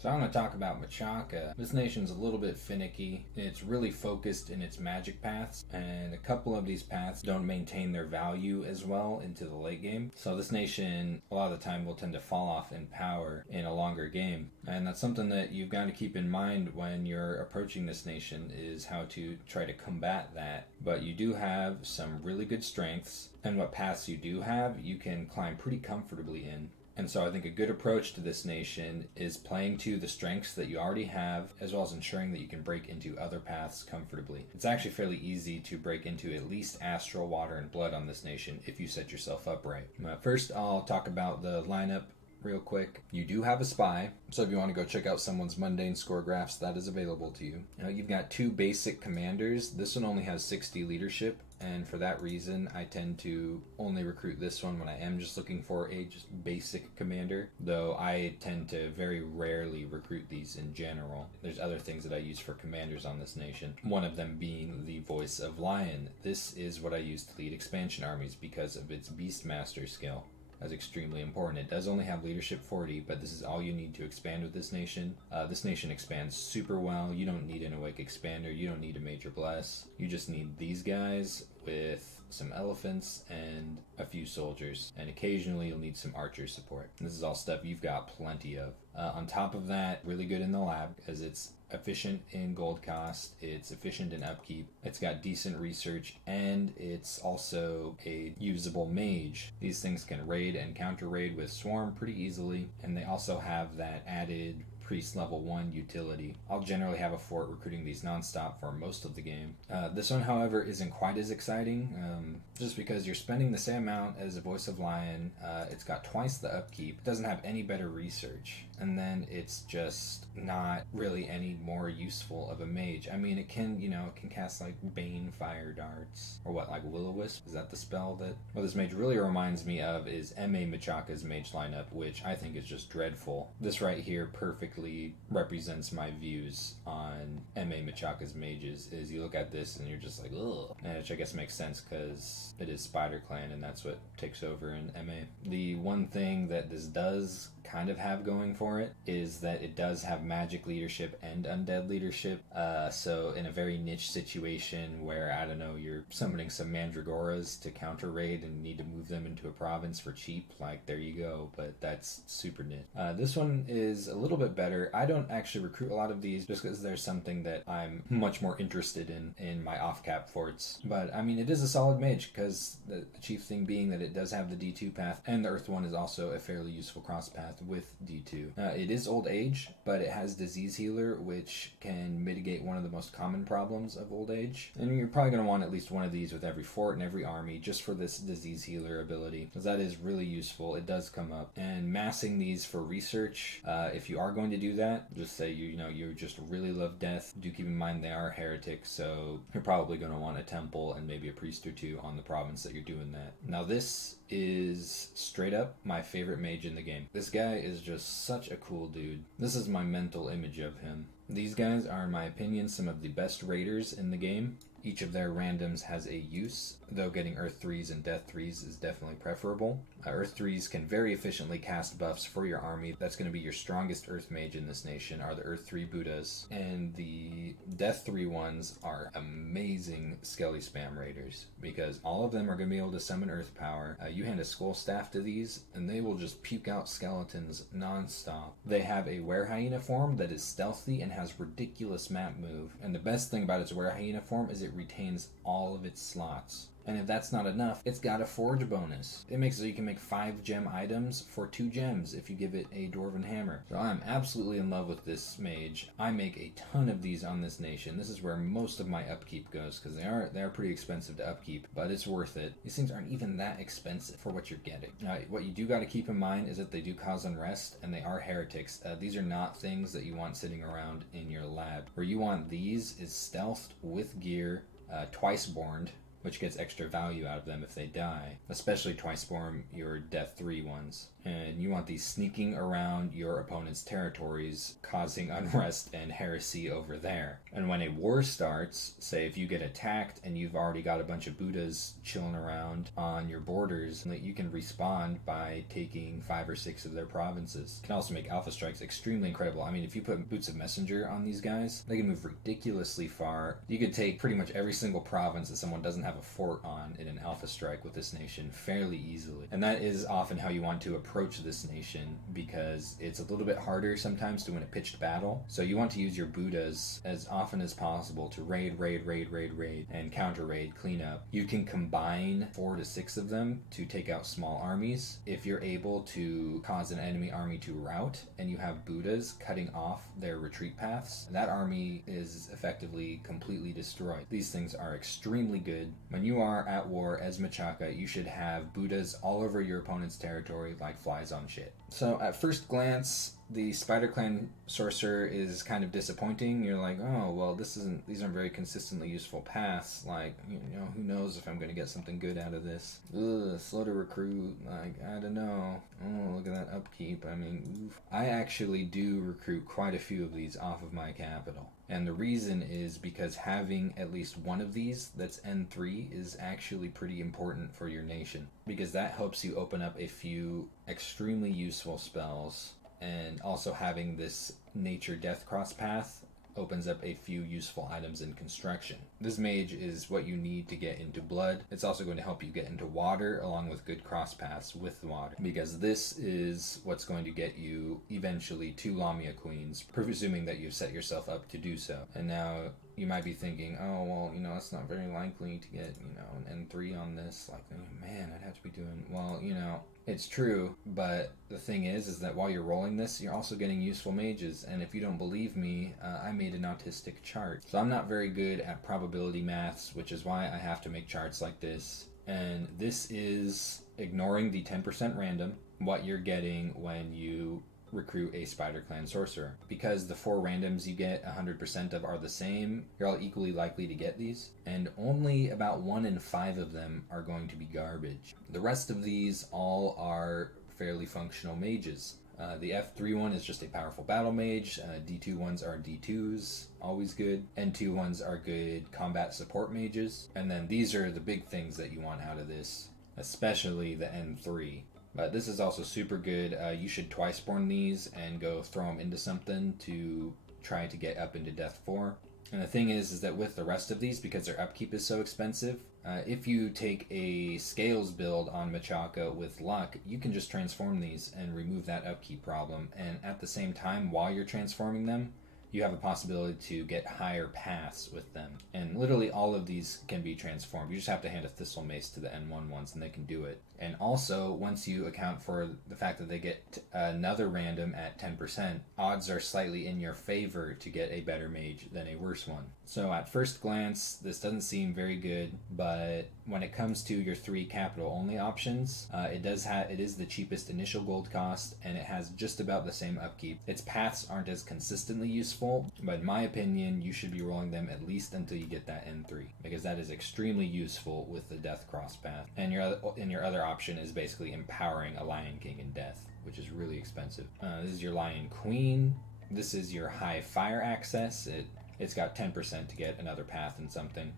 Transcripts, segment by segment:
So I'm going to talk about Machaka. This nation's a little bit finicky. It's really focused in its magic paths, and a couple of these paths don't maintain their value as well into the late game. So this nation, a lot of the time, will tend to fall off in power in a longer game. And that's something that you've got to keep in mind when you're approaching this nation, is how to try to combat that. But you do have some really good strengths, and what paths you do have, you can climb pretty comfortably in. And so I think a good approach to this nation is playing to the strengths that you already have, as well as ensuring that you can break into other paths comfortably. It's actually fairly easy to break into at least Astral, Water, and Blood on this nation if you set yourself up right. First, I'll talk about the lineup real quick. You do have a spy, so if you want to go check out someone's mundane score graphs, that is available to you. You've got two basic commanders. This one only has 60 leadership, and for that reason I tend to only recruit this one when I am just looking for a just basic commander, though I tend to very rarely recruit these in general. There's other things that I use for commanders on this nation, one of them being the Voice of Lion. This is what I use to lead expansion armies because of its Beastmaster skill. That's extremely important. It does only have leadership 40, but this is all you need to expand with this nation. This nation expands super well. You don't need an Awake Expander. You don't need a Major Bless. You just need these guys with some elephants and a few soldiers. And occasionally you'll need some archer support. This is all stuff you've got plenty of. On top of that, really good in the lab because it's efficient in gold cost, it's efficient in upkeep, it's got decent research, and it's also a usable mage. These things can raid and counter raid with Swarm pretty easily, and they also have that added Priest level 1 utility. I'll generally have a fort recruiting these nonstop for most of the game. This one, however, isn't quite as exciting, just because you're spending the same amount as a Voice of Lion. It's got twice the upkeep, it doesn't have any better research, and then it's just not really any more useful of a mage. I mean, it can cast like Bane Fire Darts, or what, like Will-O-Wisp? Is that the spell that... What this mage really reminds me of is EA Machaka's mage lineup, which I think is just dreadful. This right here perfectly represents my views on EA Machaka's mages. Is you look at this and you're just like, ugh. Which I guess makes sense because it is Spider Clan and that's what takes over in EA. The one thing that this does kind of have going for it is that it does have magic leadership and undead leadership. So in a very niche situation where, I don't know, you're summoning some Mandragoras to counter raid and need to move them into a province for cheap, like, there you go, but that's super niche. This one is a little bit better. I don't actually recruit a lot of these just because there's something that I'm much more interested in my off-cap forts. But I mean, it is a solid mage because the chief thing being that it does have the D2 path, and the Earth one is also a fairly useful cross path with D2. It is old age, but it has disease healer, which can mitigate one of the most common problems of old age. And you're probably going to want at least one of these with every fort and every army just for this disease healer ability, because that is really useful. It does come up. And massing these for research, if you are going to do that, just say you just really love death. Do keep in mind they are heretics, so you're probably going to want a temple and maybe a priest or two on the province that you're doing that. Now this is straight up my favorite mage in the game. This guy is just such a cool dude. This is my mental image of him. These guys are, in my opinion, some of the best raiders in the game. Each of their randoms has a use, though getting Earth 3s and Death 3s is definitely preferable. Earth 3s can very efficiently cast buffs for your army. That's going to be your strongest Earth mage in this nation, are the Earth 3 Buddhas. And the Death 3 ones are amazing Skelly spam raiders, because all of them are going to be able to summon Earth power. You hand a Skull Staff to these, and they will just puke out skeletons non-stop. They have a Were Hyena form that is stealthy and has ridiculous map move. And the best thing about its Were Hyena form is it retains all of its slots. And if that's not enough, it's got a forge bonus. It makes it so you can make 5 gem items for 2 gems if you give it a Dwarven Hammer. So I'm absolutely in love with this mage. I make a ton of these on this nation. This is where most of my upkeep goes, because they are pretty expensive to upkeep, but it's worth it. These things aren't even that expensive for what you're getting. Now, what you do got to keep in mind is that they do cause unrest, and they are heretics. These are not things that you want sitting around in your lab. Where you want these is stealthed with gear, twice borned, which gets extra value out of them if they die, especially Twiceborn, your Death 3 ones. And you want these sneaking around your opponent's territories, causing unrest and heresy over there. And when a war starts, say if you get attacked and you've already got a bunch of Buddhas chilling around on your borders, you can respond by taking 5 or 6 of their provinces. You can also make alpha strikes extremely incredible. I mean, if you put Boots of Messenger on these guys, they can move ridiculously far. You could take pretty much every single province that someone doesn't have a fort on in an alpha strike with this nation fairly easily. And that is often how you want to approach this nation, because it's a little bit harder sometimes to win a pitched battle. So you want to use your Buddhas as often as possible to raid, and counter raid, clean up. You can combine 4 to 6 of them to take out small armies. If you're able to cause an enemy army to rout and you have Buddhas cutting off their retreat paths, that army is effectively completely destroyed. These things are extremely good. When you are at war as Machaka, you should have Buddhas all over your opponent's territory like flies on shit. So at first glance, the Spider Clan Sorcerer is kind of disappointing. You're like, oh, well, these aren't very consistently useful paths. Like, who knows if I'm going to get something good out of this. Ugh, slow to recruit. Like, I don't know. Oh, look at that upkeep. I mean, oof. I actually do recruit quite a few of these off of my capital. And the reason is because having at least one of these that's N3 is actually pretty important for your nation, because that helps you open up a few extremely useful spells. And also having this nature death cross path opens up a few useful items in construction. This mage is what you need to get into blood. It's also going to help you get into water along with good cross paths with water, because this is what's going to get you eventually 2 Lamia Queens, presuming that you've set yourself up to do so. And now you might be thinking, oh, well, it's not very likely to get, an N3 on this. Like, man, I'd have to be doing, well, it's true, but the thing is that while you're rolling this, you're also getting useful mages. And if you don't believe me, I made an autistic chart. So I'm not very good at probability maths, which is why I have to make charts like this. And this is ignoring the 10% random, what you're getting when you recruit a Spider Clan Sorcerer. Because the 4 randoms you get 100% of are the same, you're all equally likely to get these, and only about 1 in 5 of them are going to be garbage. The rest of these all are fairly functional mages. The F3 one is just a powerful battle mage. D2 ones are D2s, always good. N2 ones are good combat support mages. And then these are the big things that you want out of this, especially the N3. But this is also super good. You should Twiceborn these and go throw them into something to try to get up into Death 4. And the thing is that with the rest of these, because their upkeep is so expensive, if you take a Scales build on Machaka with luck, you can just transform these and remove that upkeep problem. And at the same time, while you're transforming them, you have a possibility to get higher paths with them. And literally all of these can be transformed. You just have to hand a Thistle Mace to the N1 ones and they can do it. And also, once you account for the fact that they get another random at 10%, odds are slightly in your favor to get a better mage than a worse one. So at first glance, this doesn't seem very good, but when it comes to your 3 capital only options, it is the cheapest initial gold cost, and it has just about the same upkeep. Its paths aren't as consistently useful, but in my opinion, you should be rolling them at least until you get that N3, because that is extremely useful with the Death Cross path. And your other option is basically empowering a Lion King in Death, which is really expensive. This is your Lion Queen. This is your high fire access. It's got 10% to get another path and something.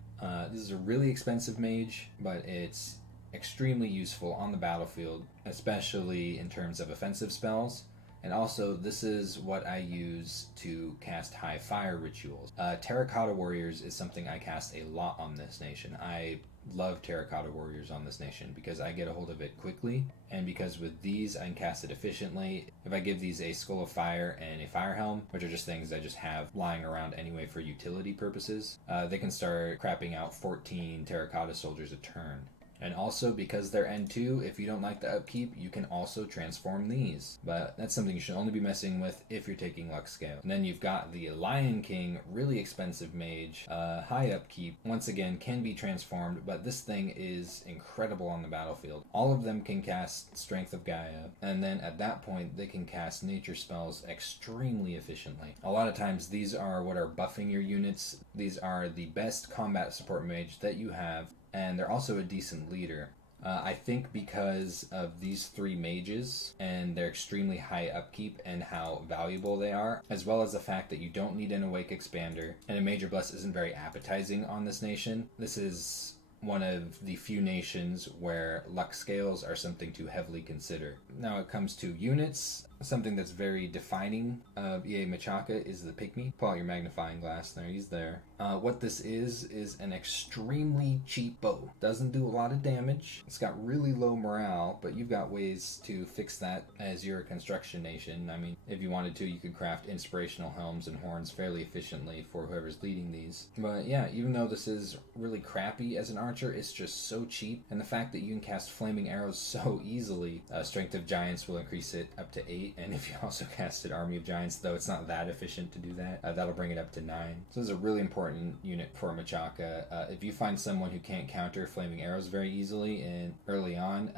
This is a really expensive mage, but it's extremely useful on the battlefield, especially in terms of offensive spells. And also, this is what I use to cast high fire rituals. Terracotta Warriors is something I cast a lot on this nation. I love Terracotta Warriors on this nation because I get a hold of it quickly, and because with these I can cast it efficiently. If I give these a Skull of Fire and a Fire Helm, which are just things I just have lying around anyway for utility purposes, they can start crapping out 14 Terracotta Soldiers a turn. And also, because they're N2, if you don't like the upkeep, you can also transform these. But that's something you should only be messing with if you're taking Luck Scale. And then you've got the Lion King, really expensive mage, high upkeep, once again, can be transformed, but this thing is incredible on the battlefield. All of them can cast Strength of Gaia, and then at that point, they can cast nature spells extremely efficiently. A lot of times, these are what are buffing your units. These are the best combat support mage that you have, and they're also a decent leader. I think because of these three mages and their extremely high upkeep and how valuable they are, as well as the fact that you don't need an Awake Expander, and a Major Bless isn't very appetizing on this nation, this is one of the few nations where luck scales are something to heavily consider. Now it comes to units, something that's very defining of EA Machaka is the Pygmy. Pull out your magnifying glass there, he's there. What this is an extremely cheap bow. Doesn't do a lot of damage. It's got really low morale, but you've got ways to fix that as you're a construction nation. I mean, if you wanted to, you could craft inspirational helms and horns fairly efficiently for whoever's leading these. But yeah, even though this is really crappy as an archer, it's just so cheap. And the fact that you can cast flaming arrows so easily, Strength of Giants will increase it up to 8. And if you also casted Army of Giants, though it's not that efficient to do that, that'll bring it up to 9. So this is a really important unit for Machaka. If you find someone who can't counter flaming arrows very easily and early on,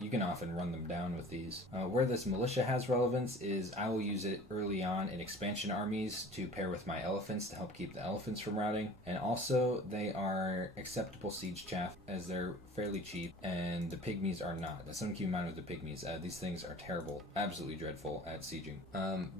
you can often run them down with these. Where this militia has relevance is I will use it early on in expansion armies to pair with my elephants to help keep the elephants from routing. And also they are acceptable siege chaff as they're fairly cheap, and the pygmies are not. That's something to keep in mind with the pygmies. These things are terrible, absolutely dreadful at sieging.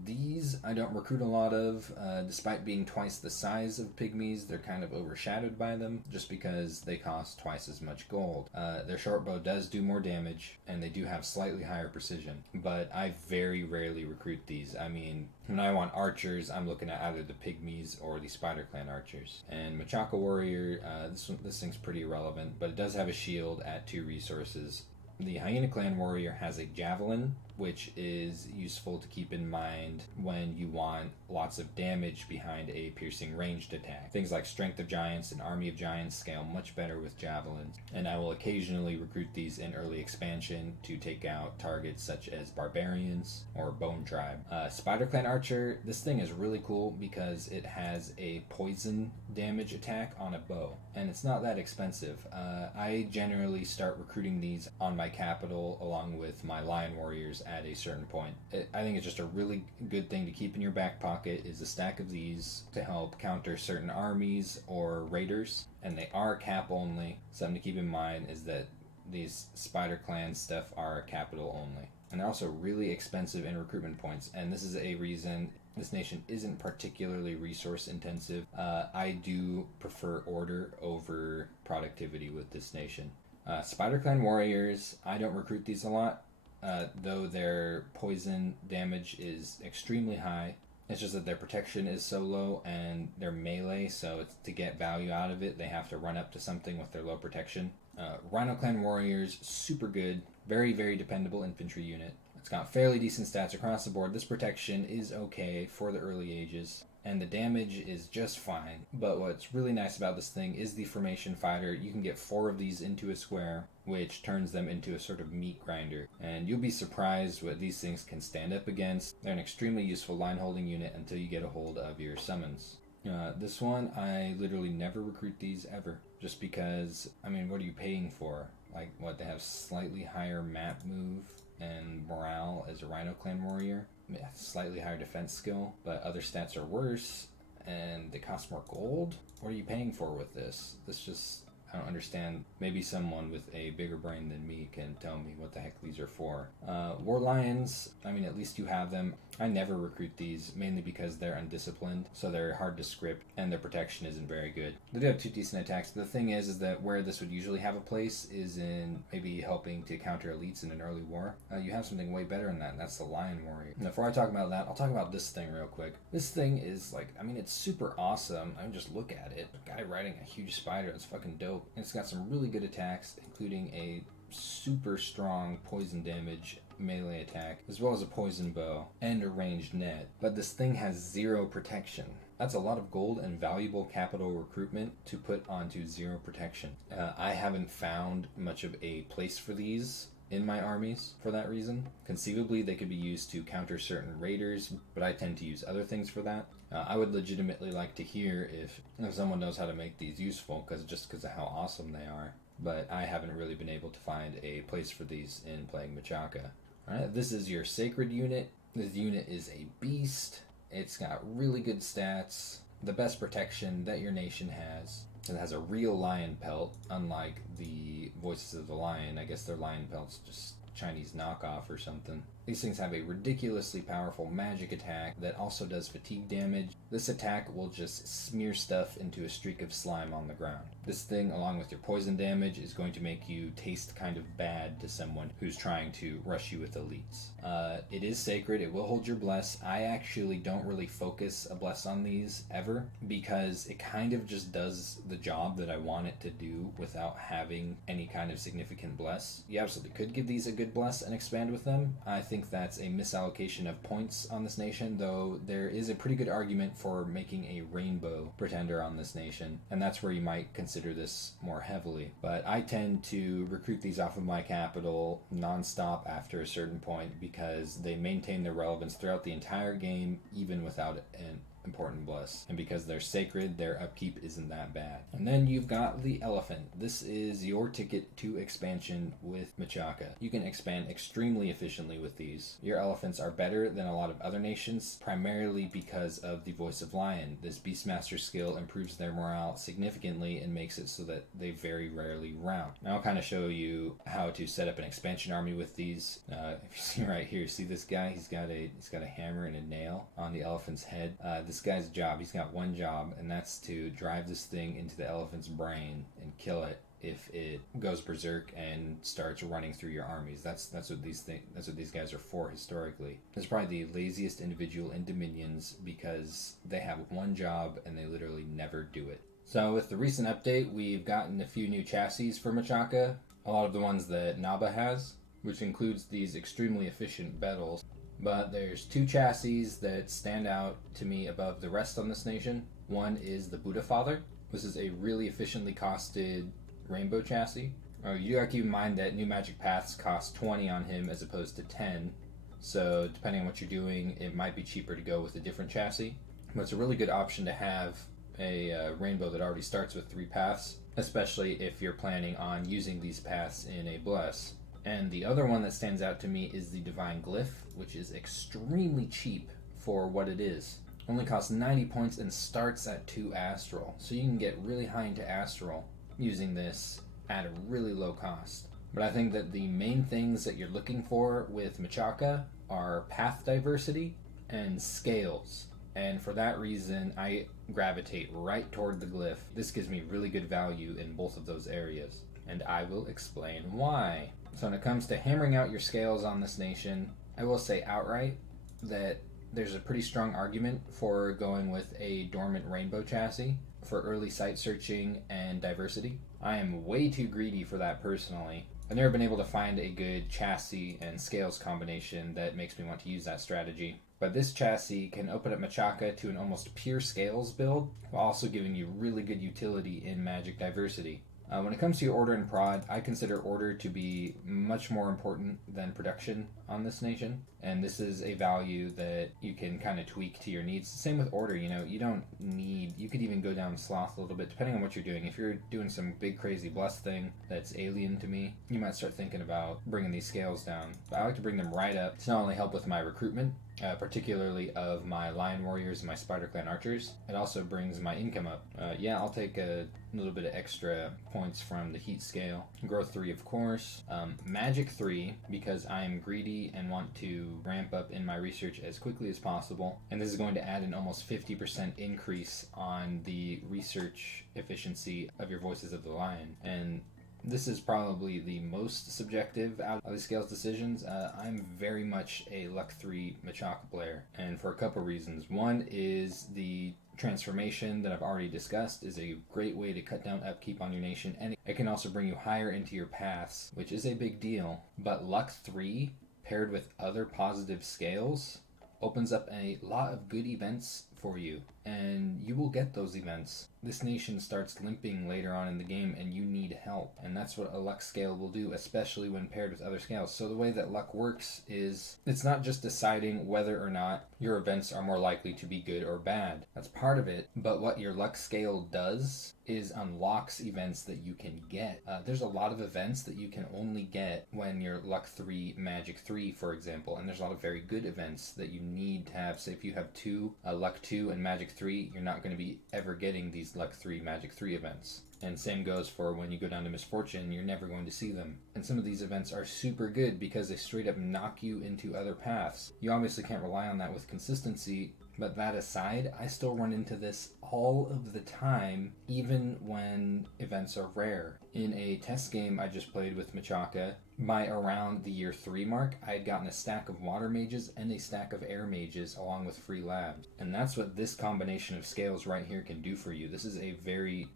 These I don't recruit a lot of, despite being twice the size of pygmies. They're kind of overshadowed by them just because they cost twice as much gold. Their short bow does do more damage, and they do have slightly higher precision, but I very rarely recruit these. I mean, when I want archers, I'm looking at either the pygmies or the Spider Clan archers. And Machaka Warrior, this thing's pretty irrelevant, but it does have a shield at 2 resources. The Hyena Clan Warrior has a javelin, which is useful to keep in mind when you want lots of damage behind a piercing ranged attack. Things like Strength of Giants and Army of Giants scale much better with javelins, and I will occasionally recruit these in early expansion to take out targets such as Barbarians or Bone Tribe. Spider Clan Archer, this thing is really cool because it has a poison damage attack on a bow, and it's not that expensive. I generally start recruiting these on my capital along with my Lion Warriors at a certain point. I think it's just a really good thing to keep in your back pocket is a stack of these to help counter certain armies or raiders, and they are cap only. Something to keep in mind is that these Spider Clan stuff are capital only, and they're also really expensive in recruitment points, and this is a reason this nation isn't particularly resource intensive. I do prefer order over productivity with this nation. Spider Clan Warriors, I don't recruit these a lot, though their poison damage is extremely high. It's just that their protection is so low and their melee, so to get value out of it, they have to run up to something with their low protection. Rhino Clan Warriors, super good, very, very dependable infantry unit. It's got fairly decent stats across the board. This protection is okay for the early ages, and the damage is just fine. But what's really nice about this thing is the formation fighter. You can get 4 of these into a square, which turns them into a sort of meat grinder. And you'll be surprised what these things can stand up against. They're an extremely useful line holding unit until you get a hold of your summons. This one, I literally never recruit these ever. Just because, I mean, what are you paying for? Like, what, they have slightly higher map move and morale as a Rhino Clan Warrior. Yeah, slightly higher defense skill, but other stats are worse, and they cost more gold? What are you paying for with this? This just, I don't understand. Maybe someone with a bigger brain than me can tell me what the heck these are for. War Lions, I mean, at least you have them. I never recruit these, mainly because they're undisciplined, so they're hard to script, and their protection isn't very good. They do have 2 decent attacks. The thing is that where this would usually have a place is in maybe helping to counter elites in an early war. You have something way better than that, and that's the Lion Warrior. And before I talk about that, I'll talk about this thing real quick. This thing is like, I mean, it's super awesome. I mean, just look at it. A guy riding a huge spider, it's fucking dope. And it's got some really good attacks, including a super strong poison damage melee attack, as well as a poison bow and a ranged net. But this thing has 0 protection. That's a lot of gold and valuable capital recruitment to put onto 0 protection. I haven't found much of a place for these in my armies for that reason. Conceivably, they could be used to counter certain raiders, but I tend to use other things for that. I would legitimately like to hear if someone knows how to make these useful, because of how awesome they are. But I haven't really been able to find a place for these in playing Machaka. Alright, this is your Sacred unit. This unit is a beast. It's got really good stats, the best protection that your nation has. So it has a real lion pelt, unlike the Voices of the Lion. I guess their lion pelt's just Chinese knockoff or something. These things have a ridiculously powerful magic attack that also does fatigue damage. This attack will just smear stuff into a streak of slime on the ground. This thing, along with your poison damage, is going to make you taste kind of bad to someone who's trying to rush you with elites. It is sacred. It will hold your bless. I actually don't really focus a bless on these ever because it kind of just does the job that I want it to do without having any kind of significant bless. You absolutely could give these a good bless and expand with them. I think that's a misallocation of points on this nation, though there is a pretty good argument for making a rainbow pretender on this nation, and that's where you might consider this more heavily. But I tend to recruit these off of my capital non-stop after a certain point because they maintain their relevance throughout the entire game, even without an important bless. And because they're sacred, their upkeep isn't that bad. And then you've got the elephant. This is your ticket to expansion with Machaka. You can expand extremely efficiently with these. Your elephants are better than a lot of other nations, primarily because of the Voice of Lion. This Beastmaster skill improves their morale significantly and makes it so that they very rarely rout. Now I'll kind of show you how to set up an expansion army with these. If you see right here, see this guy? He's got a hammer and a nail on the elephant's head. This guy's job, he's got one job, and that's to drive this thing into the elephant's brain and kill it if it goes berserk and starts running through your armies. That's what these guys are for historically. It's probably the laziest individual in Dominions because they have one job and they literally never do it. So with the recent update, we've gotten a few new chassis for Machaka, a lot of the ones that Naba has, which includes these extremely efficient bettles. But there's two chassis that stand out to me above the rest on this nation. One is the Buddha Father. This is a really efficiently costed rainbow chassis. You gotta keep in mind that new magic paths cost 20 on him as opposed to 10. So depending on what you're doing, it might be cheaper to go with a different chassis. But it's a really good option to have a rainbow that already starts with 3 paths, especially if you're planning on using these paths in a bless. And the other one that stands out to me is the Divine Glyph, which is extremely cheap for what it is. Only costs 90 points and starts at 2 Astral. So you can get really high into Astral using this at a really low cost. But I think that the main things that you're looking for with Machaka are path diversity and scales. And for that reason, I gravitate right toward the glyph. This gives me really good value in both of those areas. And I will explain why. So when it comes to hammering out your scales on this nation, I will say outright that there's a pretty strong argument for going with a dormant rainbow chassis for early site searching and diversity. I am way too greedy for that personally. I've never been able to find a good chassis and scales combination that makes me want to use that strategy. But this chassis can open up Machaka to an almost pure scales build, while also giving you really good utility in magic diversity. When it comes to your order and prod, I consider order to be much more important than production on this nation. And this is a value that you can kind of tweak to your needs. Same with order, you don't need, you could even go down sloth a little bit depending on what you're doing. If you're doing some big crazy bless thing that's alien to me, you might start thinking about bringing these scales down. But I like to bring them right up to not only help with my recruitment, particularly of my Lion Warriors and my Spider Clan Archers. It also brings my income up. I'll take a little bit of extra points from the Heat Scale. Growth 3, of course. Magic 3, because I am greedy and want to ramp up in my research as quickly as possible. And this is going to add an almost 50% increase on the research efficiency of your Voices of the Lion. And this is probably the most subjective out of the scales decisions. I'm very much a Luck 3 Machaka player, and for a couple reasons. One is the transformation that I've already discussed is a great way to cut down upkeep on your nation, and it can also bring you higher into your paths, which is a big deal. But Luck 3 paired with other positive scales opens up a lot of good events for you, and you will get those events. This nation starts limping later on in the game and you need help, and that's what a luck scale will do, especially when paired with other scales. So the way that luck works is it's not just deciding whether or not your events are more likely to be good or bad. That's part of it, but what your luck scale does is unlocks events that you can get. There's a lot of events that you can only get when you're luck 3, magic 3, for example, and there's a lot of very good events that you need to have. Say if you have 2, luck 2 and magic 3, you're not going to be ever getting these luck 3, magic 3 events. And same goes for when you go down to misfortune, you're never going to see them. And some of these events are super good because they straight up knock you into other paths. You obviously can't rely on that with consistency, but that aside, I still run into this all of the time, even when events are rare. In a test game I just played with Machaka, by around the year 3 mark, I had gotten a stack of water mages and a stack of air mages along with free labs. And that's what this combination of scales right here can do for you. This is a very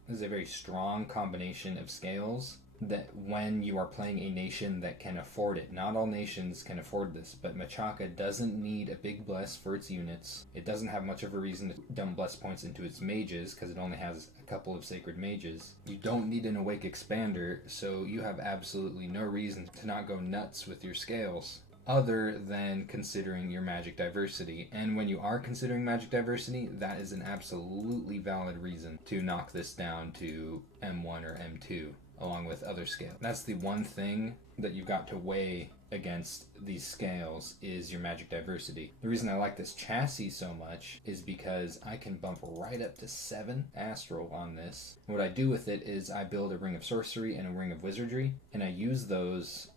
strong combination of scales that when you are playing a nation that can afford it. Not all nations can afford this, but Machaka doesn't need a big bless for its units. It doesn't have much of a reason to dump bless points into its mages because it only has a couple of sacred mages. You don't need an awake expander, so you have absolutely no reason to not go nuts with your scales, other than considering your magic diversity. And when you are considering magic diversity, that is an absolutely valid reason to knock this down to M1 or M2 along with other scales. That's the one thing that you've got to weigh against these scales is your magic diversity. The reason I like this chassis so much is because I can bump right up to 7 astral on this. What I do with it is I build a ring of sorcery and a ring of wizardry, and I use those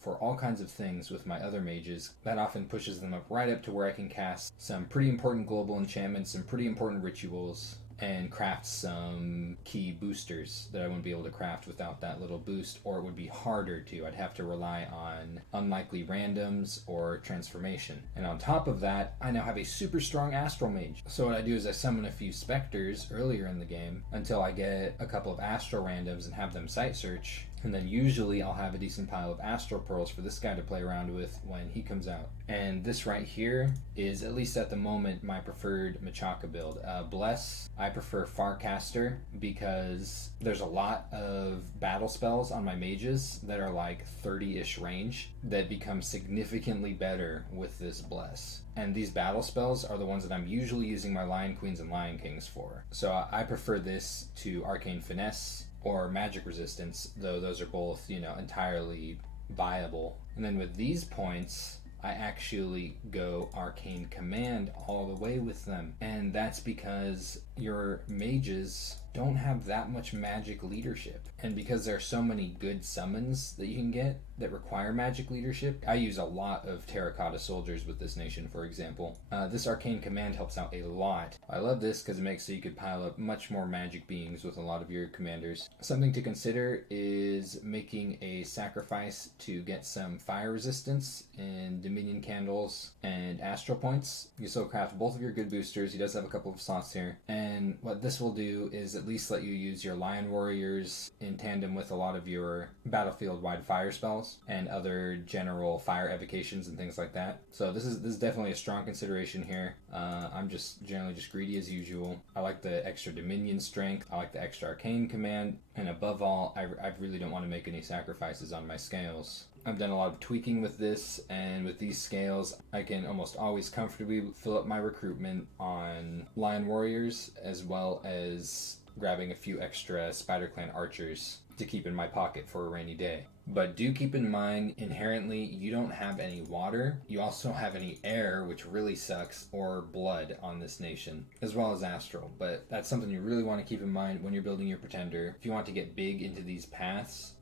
for all kinds of things with my other mages. That often pushes them up right up to where I can cast some pretty important global enchantments, some pretty important rituals, and craft some key boosters that I wouldn't be able to craft without that little boost, or it would be harder to. I'd have to rely on unlikely randoms or transformation. And on top of that, I now have a super strong astral mage. So what I do is I summon a few specters earlier in the game until I get a couple of astral randoms and have them sight search. And then usually I'll have a decent pile of astral pearls for this guy to play around with when he comes out. And this right here is, at least at the moment, my preferred Machaka build. Bless, I prefer Farcaster because there's a lot of battle spells on my mages that are like 30-ish range that become significantly better with this Bless. And these battle spells are the ones that I'm usually using my Lion Queens and Lion Kings for. So I prefer this to Arcane Finesse or Magic Resistance, though those are both, entirely viable. And then with these points, I actually go Arcane Command all the way with them. And that's because your mages don't have that much magic leadership. And because there are so many good summons that you can get that require magic leadership, I use a lot of Terracotta Soldiers with this nation, for example. This Arcane Command helps out a lot. I love this because it makes so you could pile up much more magic beings with a lot of your commanders. Something to consider is making a sacrifice to get some fire resistance in Dominion Candles and Astral Points. You still craft both of your good boosters. He does have a couple of slots here. And what this will do is at least let you use your Lion Warriors in tandem with a lot of your battlefield-wide fire spells and other general fire evocations and things like that. So this is definitely a strong consideration here. I'm just generally greedy as usual. I like the extra Dominion strength. I like the extra Arcane Command. And above all, I really don't want to make any sacrifices on my scales. I've done a lot of tweaking with this, and with these scales, I can almost always comfortably fill up my recruitment on Lion Warriors, as well as grabbing a few extra Spider Clan archers to keep in my pocket for a rainy day. But do keep in mind, inherently, you don't have any water. You also don't have any air, which really sucks, or blood on this nation, as well as astral. But that's something you really want to keep in mind when you're building your pretender. If you want to get big into these paths,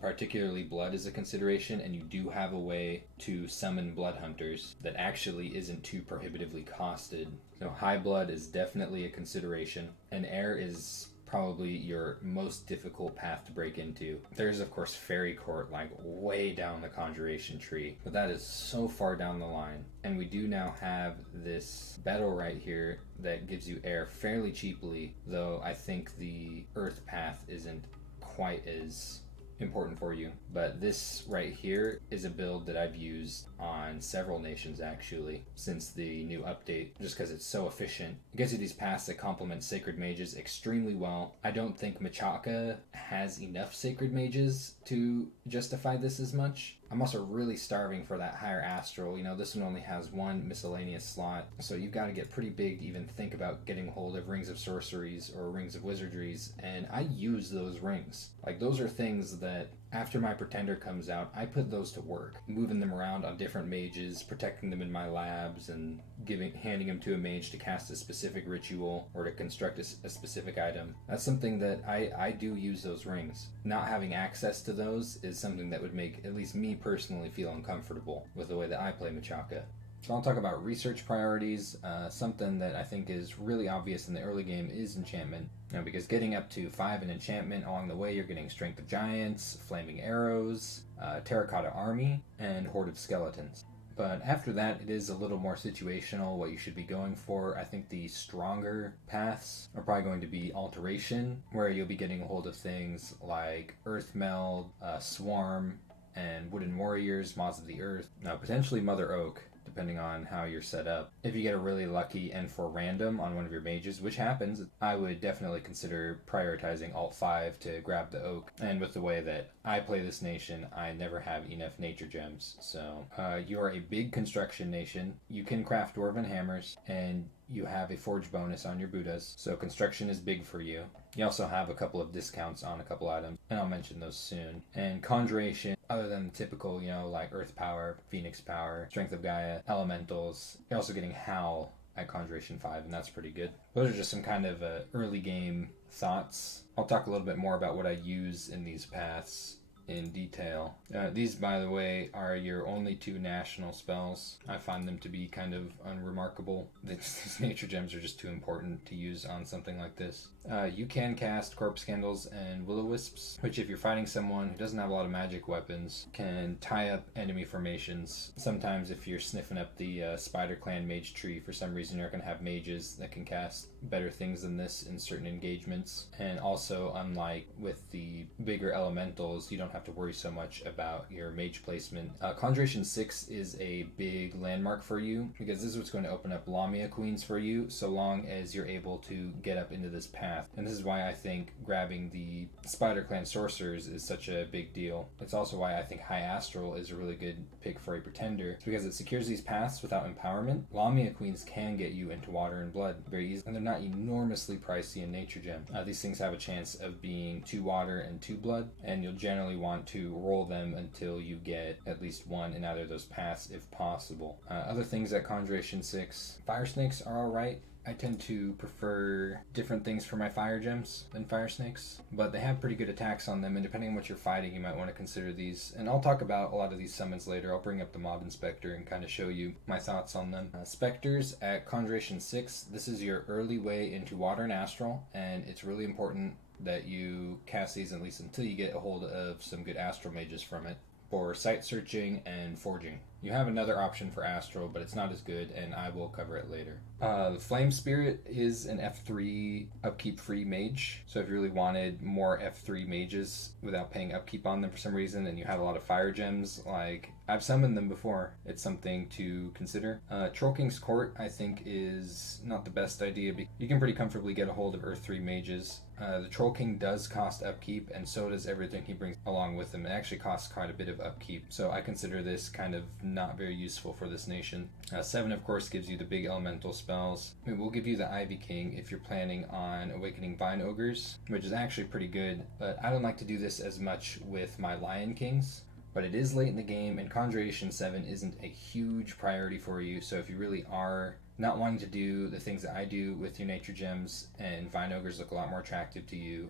particularly blood is a consideration, and you do have a way to summon blood hunters that actually isn't too prohibitively costed. So high blood is definitely a consideration, and air is probably your most difficult path to break into. There's of course Fairy Court, like way down the conjuration tree, but that is so far down the line. And we do now have this battle right here that gives you air fairly cheaply, though I think the earth path isn't quite as important for you. But this right here is a build that I've used on several nations actually since the new update, just because it's so efficient. It gives you these paths that complement sacred mages extremely well. I don't think Machaka has enough sacred mages to justify this as much. I'm also really starving for that higher astral. This one only has one miscellaneous slot, so you've got to get pretty big to even think about getting hold of rings of sorceries or rings of wizardries, and I use those rings. Like, those are things that after my pretender comes out, I put those to work, moving them around on different mages, protecting them in my labs, and handing them to a mage to cast a specific ritual or to construct a specific item. That's something that I do use those rings. Not having access to those is something that would make at least me personally feel uncomfortable with the way that I play Machaka. So I'll talk about research priorities. Something that I think is really obvious in the early game is enchantment. Because getting up to 5 in enchantment along the way, you're getting Strength of Giants, Flaming Arrows, Terracotta Army, and Horde of Skeletons. But after that, it is a little more situational what you should be going for. I think the stronger paths are probably going to be Alteration, where you'll be getting a hold of things like Earth Meld, Swarm, and Wooden Warriors, Moths of the Earth, potentially Mother Oak, depending on how you're set up. If you get a really lucky N4 random on one of your mages, which happens, I would definitely consider prioritizing Alt 5 to grab the Oak. And with the way that I play this nation, I never have enough nature gems. So you are a big construction nation. You can craft Dwarven hammers, and you have a forge bonus on your Buddhas, so construction is big for you. You also have a couple of discounts on a couple items, and I'll mention those soon. And Conjuration, other than the typical, like Earth Power, Phoenix Power, Strength of Gaia, Elementals, you're also getting Howl at Conjuration 5, and that's pretty good. Those are just some kind of early game thoughts. I'll talk a little bit more about what I use in these paths in detail. These, by the way, are your only 2 national spells. I find them to be kind of unremarkable. These nature gems are just too important to use on something like this. You can cast Corpse Candles and Will-O-Wisps, which, if you're fighting someone who doesn't have a lot of magic weapons, can tie up enemy formations. Sometimes if you're sniffing up the Spider Clan mage tree, for some reason you're going to have mages that can cast better things than this in certain engagements. And also, unlike with the bigger elementals, you don't have to worry so much about your mage placement. Conjuration 6 is a big landmark for you, because this is what's going to open up Lamia Queens for you, so long as you're able to get up into this path. And this is why I think grabbing the Spider Clan Sorcerers is such a big deal. It's also why I think High Astral is a really good pick for a pretender. It's because it secures these paths without empowerment. Lamia Queens can get you into Water and Blood very easily, and they're not enormously pricey in Nature Gem. These things have a chance of being 2 Water and 2 Blood, and you'll generally want to roll them until you get at least 1 in either of those paths if possible. Other things at Conjuration 6, Fire Snakes are alright. I tend to prefer different things for my fire gems than fire snakes, but they have pretty good attacks on them, and depending on what you're fighting, you might want to consider these. And I'll talk about a lot of these summons later. I'll bring up the Mob Inspector and kind of show you my thoughts on them. Spectres at Conjuration 6, this is your early way into Water and Astral, and it's really important that you cast these at least until you get a hold of some good Astral mages from it, for sight searching and forging. You have another option for Astral, but it's not as good, and I will cover it later. The Flame Spirit is an F3 upkeep free mage, so if you really wanted more F3 mages without paying upkeep on them for some reason, and you had a lot of fire gems, like I've summoned them before, it's something to consider. Troll King's Court, I think, is not the best idea. You can pretty comfortably get a hold of Earth 3 mages. The Troll King does cost upkeep, and so does everything he brings along with him. It actually costs quite a bit of upkeep, so I consider this kind of not very useful for this nation. 7, of course, gives you the big elemental spells. It will give you the Ivy King if you're planning on awakening Vine Ogres, which is actually pretty good, but I don't like to do this as much with my Lion Kings. But it is late in the game, and Conjuration 7 isn't a huge priority for you, so if you really are not wanting to do the things that I do with your nature gems, and Vine Ogres look a lot more attractive to you,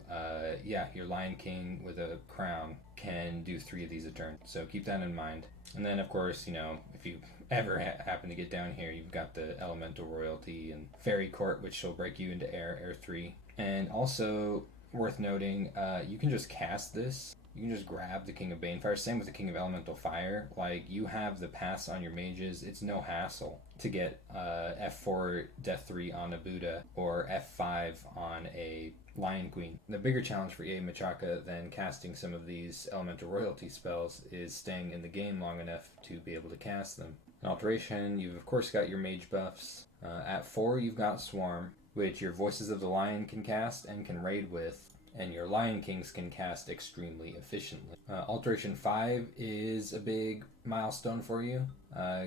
your Lion King with a crown can do 3 of these a turn, so keep that in mind. And then, of course, if you ever happen to get down here, you've got the Elemental Royalty and Fairy Court, which will break you into Air 3. And also, worth noting, you can just cast this you can just grab the King of Banefire. Same with the King of Elemental Fire. Like, you have the pass on your mages. It's no hassle to get F4 Death 3 on a Buddha or F5 on a Lion Queen. The bigger challenge for EA Machaka than casting some of these Elemental Royalty spells is staying in the game long enough to be able to cast them. In Alteration, you've of course got your mage buffs. At 4, you've got Swarm, which your Voices of the Lion can cast and can raid with, and your Lion Kings can cast extremely efficiently. Alteration 5 is a big milestone for you.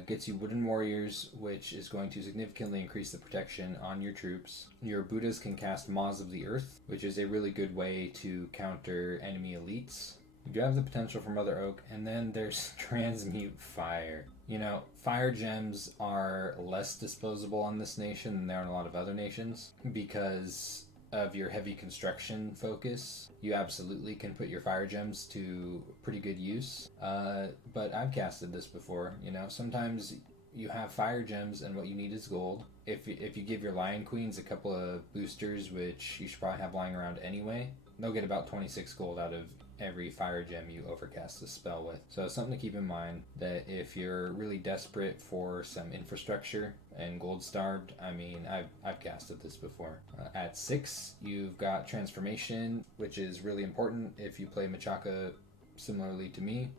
Gets you Wooden Warriors, which is going to significantly increase the protection on your troops. Your Buddhas can cast Maws of the Earth, which is a really good way to counter enemy elites. You do have the potential for Mother Oak, and then there's Transmute Fire. You know, fire gems are less disposable on this nation than they are on a lot of other nations because of your heavy construction focus. You absolutely can put your fire gems to pretty good use. But I've casted this before. You know, sometimes you have fire gems and what you need is gold. If you give your Lion Queens a couple of boosters, which you should probably have lying around anyway, they'll get about 26 gold out of every fire gem you overcast the spell with. So something to keep in mind, that if you're really desperate for some infrastructure and gold starved, I mean, I've casted this before. At 6, you've got Transformation, which is really important if you play Machaka similarly to me.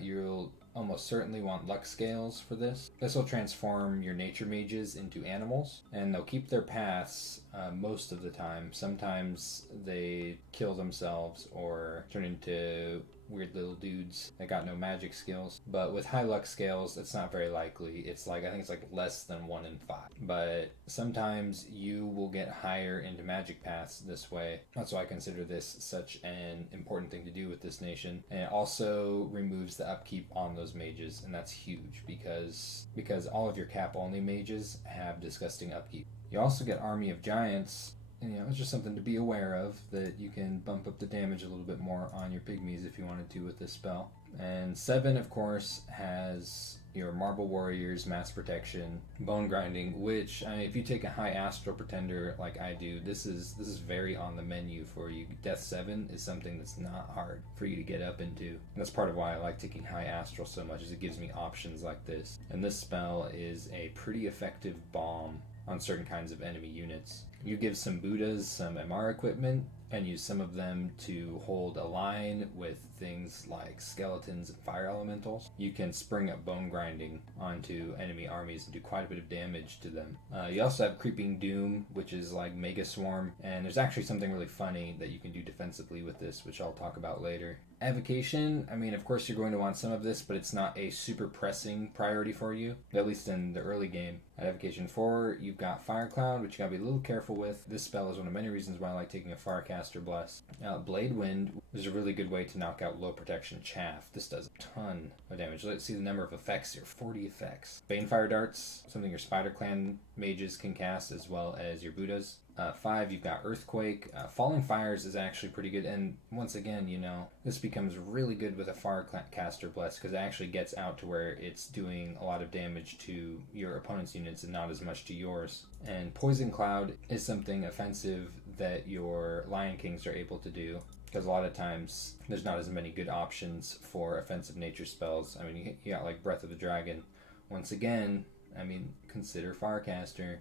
You'll almost certainly want luck scales for this. This will transform your nature mages into animals, and they'll keep their paths most of the time. Sometimes they kill themselves or turn into weird little dudes that got no magic skills. But with high luck scales, it's not very likely. It's like, I think it's like less than 1 in 5. But sometimes you will get higher into magic paths this way. That's why I consider this such an important thing to do with this nation. And it also removes the upkeep on those mages, and that's huge because all of your cap only mages have disgusting upkeep. You also get Army of Giants. And, you know, it's just something to be aware of, that you can bump up the damage a little bit more on your pygmies if you wanted to with this spell. And 7, of course, has your Marble Warriors, Mass Protection, Bone Grinding, which, I mean, if you take a high Astral Pretender like I do, this is very on the menu for you. Death 7 is something that's not hard for you to get up into. And that's part of why I like taking high Astral so much, is it gives me options like this. And this spell is a pretty effective bomb on certain kinds of enemy units. You give some Buddhas some MR equipment and use some of them to hold a line with things like skeletons and fire elementals. You can spring up Bone Grinding onto enemy armies and do quite a bit of damage to them. You also have Creeping Doom, which is like Mega Swarm, and there's actually something really funny that you can do defensively with this, which I'll talk about later. Avocation, I mean, of course you're going to want some of this, but it's not a super pressing priority for you, at least in the early game. At Avocation 4, you've got Fire Cloud, which you gotta be a little careful with. This spell is one of many reasons why I like taking a Farcaster Bless. Blade Wind is a really good way to knock out low protection chaff. This does a ton of damage. Let's see the number of effects here, 40 effects. Banefire Darts, something your Spider Clan mages can cast, as well as your Buddhas. 5, you've got Earthquake. Falling Fires is actually pretty good, and once again, you know, this becomes really good with a Farcaster Bless, because it actually gets out to where it's doing a lot of damage to your opponent's units and not as much to yours. And Poison Cloud is something offensive that your Lion Kings are able to do, because a lot of times there's not as many good options for offensive nature spells. I mean, you got like Breath of the Dragon. Once again, I mean, consider Farcaster.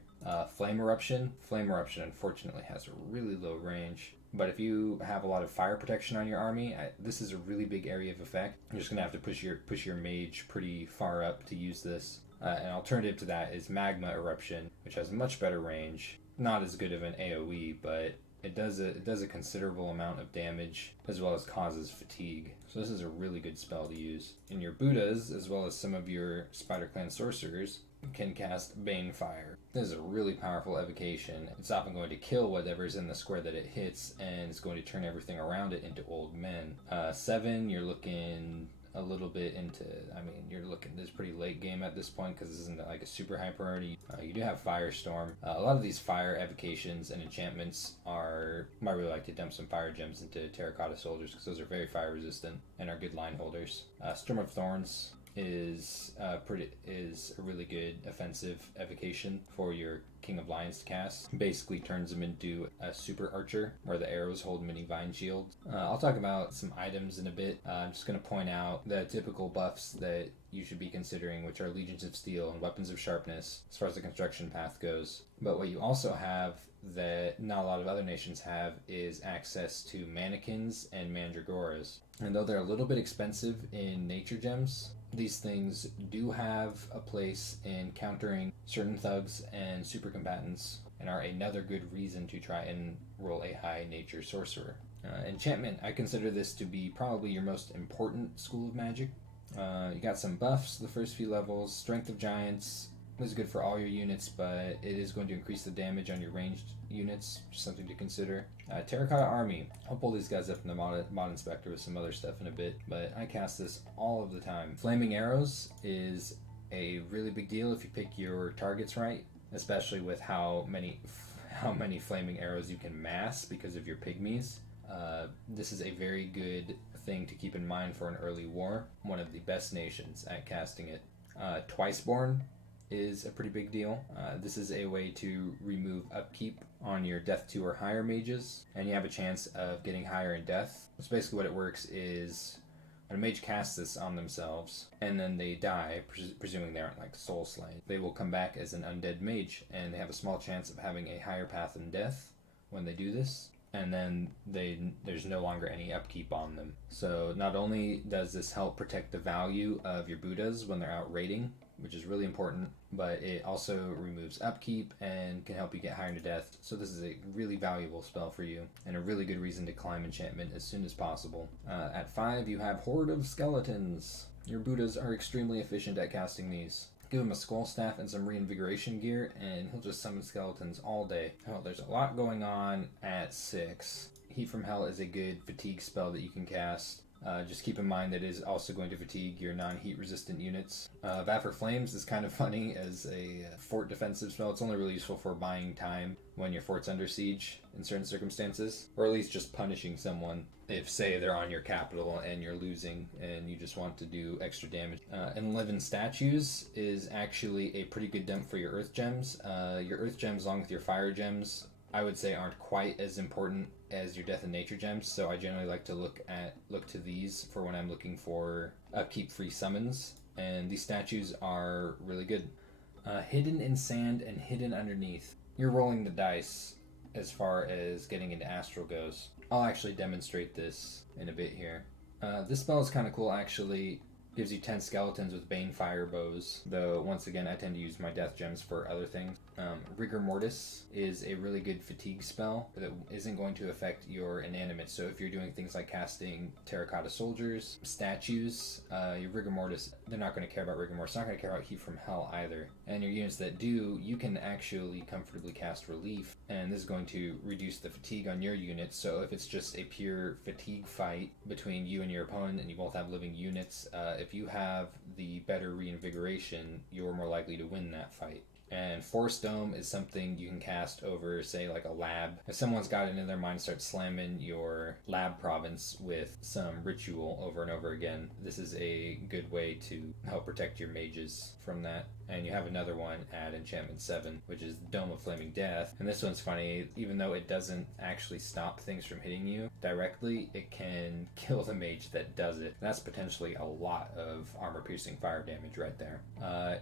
Flame Eruption. Flame Eruption, unfortunately, has a really low range. But if you have a lot of fire protection on your army, this is a really big area of effect. You're just going to have to push your mage pretty far up to use this. An alternative to that is Magma Eruption, which has much better range. Not as good of an AoE, but it does a considerable amount of damage, as well as causes fatigue. So this is a really good spell to use. And your Buddhas, as well as some of your Spider Clan sorcerers, can cast Banefire. This is a really powerful evocation. It's often going to kill whatever's in the square that it hits, and it's going to turn everything around it into old men. 7, you're looking a little bit into, I mean, you're looking, this is pretty late game at this point, because this isn't like a super high priority. You do have Firestorm. A lot of these fire evocations and enchantments might really like to dump some fire gems into Terracotta Soldiers, because those are very fire resistant and are good line holders. Storm of Thorns is a really good offensive evocation for your King of Lions to cast. Basically turns him into a super archer where the arrows hold mini vine shields. I'll talk about some items in a bit. I'm just going to point out the typical buffs that you should be considering, which are Legions of Steel and Weapons of Sharpness as far as the construction path goes. But what you also have that not a lot of other nations have is access to mannequins and mandragoras. And though they're a little bit expensive in nature gems, these things do have a place in countering certain thugs and super combatants, and are another good reason to try and roll a high nature sorcerer. Enchantment, I consider this to be probably your most important school of magic. You got some buffs the first few levels. Strength of Giants is good for all your units, but it is going to increase the damage on your ranged units, just something to consider. Terracotta Army. I'll pull these guys up in the mod inspector with some other stuff in a bit, but I cast this all of the time. Flaming Arrows is a really big deal if you pick your targets right, especially with how many flaming arrows you can mass because of your pygmies. This is a very good thing to keep in mind for an early war. One of the best nations at casting it. Twiceborn is a pretty big deal. This is a way to remove upkeep on your death 2 or higher mages, and you have a chance of getting higher in death. So basically what it works is when a mage casts this on themselves and then they die, presuming they aren't like soul slain, they will come back as an undead mage, and they have a small chance of having a higher path in death when they do this. And then there's no longer any upkeep on them. So not only does this help protect the value of your Buddhas when they're out raiding, which is really important, but it also removes upkeep and can help you get higher into death. So this is a really valuable spell for you, and a really good reason to climb enchantment as soon as possible. At 5, you have Horde of Skeletons. Your Buddhas are extremely efficient at casting these. Give him a skull staff and some reinvigoration gear, and he'll just summon skeletons all day. Oh, there's a lot going on at 6. Heat from Hell is a good fatigue spell that you can cast. Just keep in mind that it is also going to fatigue your non-heat resistant units. Vapor Flames is kind of funny as a fort defensive spell. It's only really useful for buying time when your fort's under siege in certain circumstances, or at least just punishing someone if, say, they're on your capital and you're losing and you just want to do extra damage. And Living Statues is actually a pretty good dump for your earth gems. Your earth gems along with your fire gems, I would say, aren't quite as important as your death and nature gems, so I generally like to look to these for when I'm looking for upkeep free summons, and these statues are really good. Hidden in Sand and Hidden Underneath. You're rolling the dice as far as getting into astral goes. I'll actually demonstrate this in a bit here. This spell is kind of cool actually. Gives you 10 skeletons with Bane Fire Bows, though once again I tend to use my death gems for other things. Rigor Mortis is a really good fatigue spell that isn't going to affect your inanimate, so if you're doing things like casting Terracotta Soldiers, statues, your Rigor Mortis, they're not going to care about Rigor Mortis, not going to care about Heat from Hell either. And your units that do, you can actually comfortably cast Relief, and this is going to reduce the fatigue on your units, so if it's just a pure fatigue fight between you and your opponent and you both have living units, if you have the better reinvigoration, you're more likely to win that fight. And Force Dome is something you can cast over, say, like a lab. If someone's got it in their mind to start slamming your lab province with some ritual over and over again, this is a good way to help protect your mages from that. And you have another one at Enchantment 7, which is Dome of Flaming Death. And this one's funny, even though it doesn't actually stop things from hitting you directly, it can kill the mage that does it. That's potentially a lot of armor-piercing fire damage right there.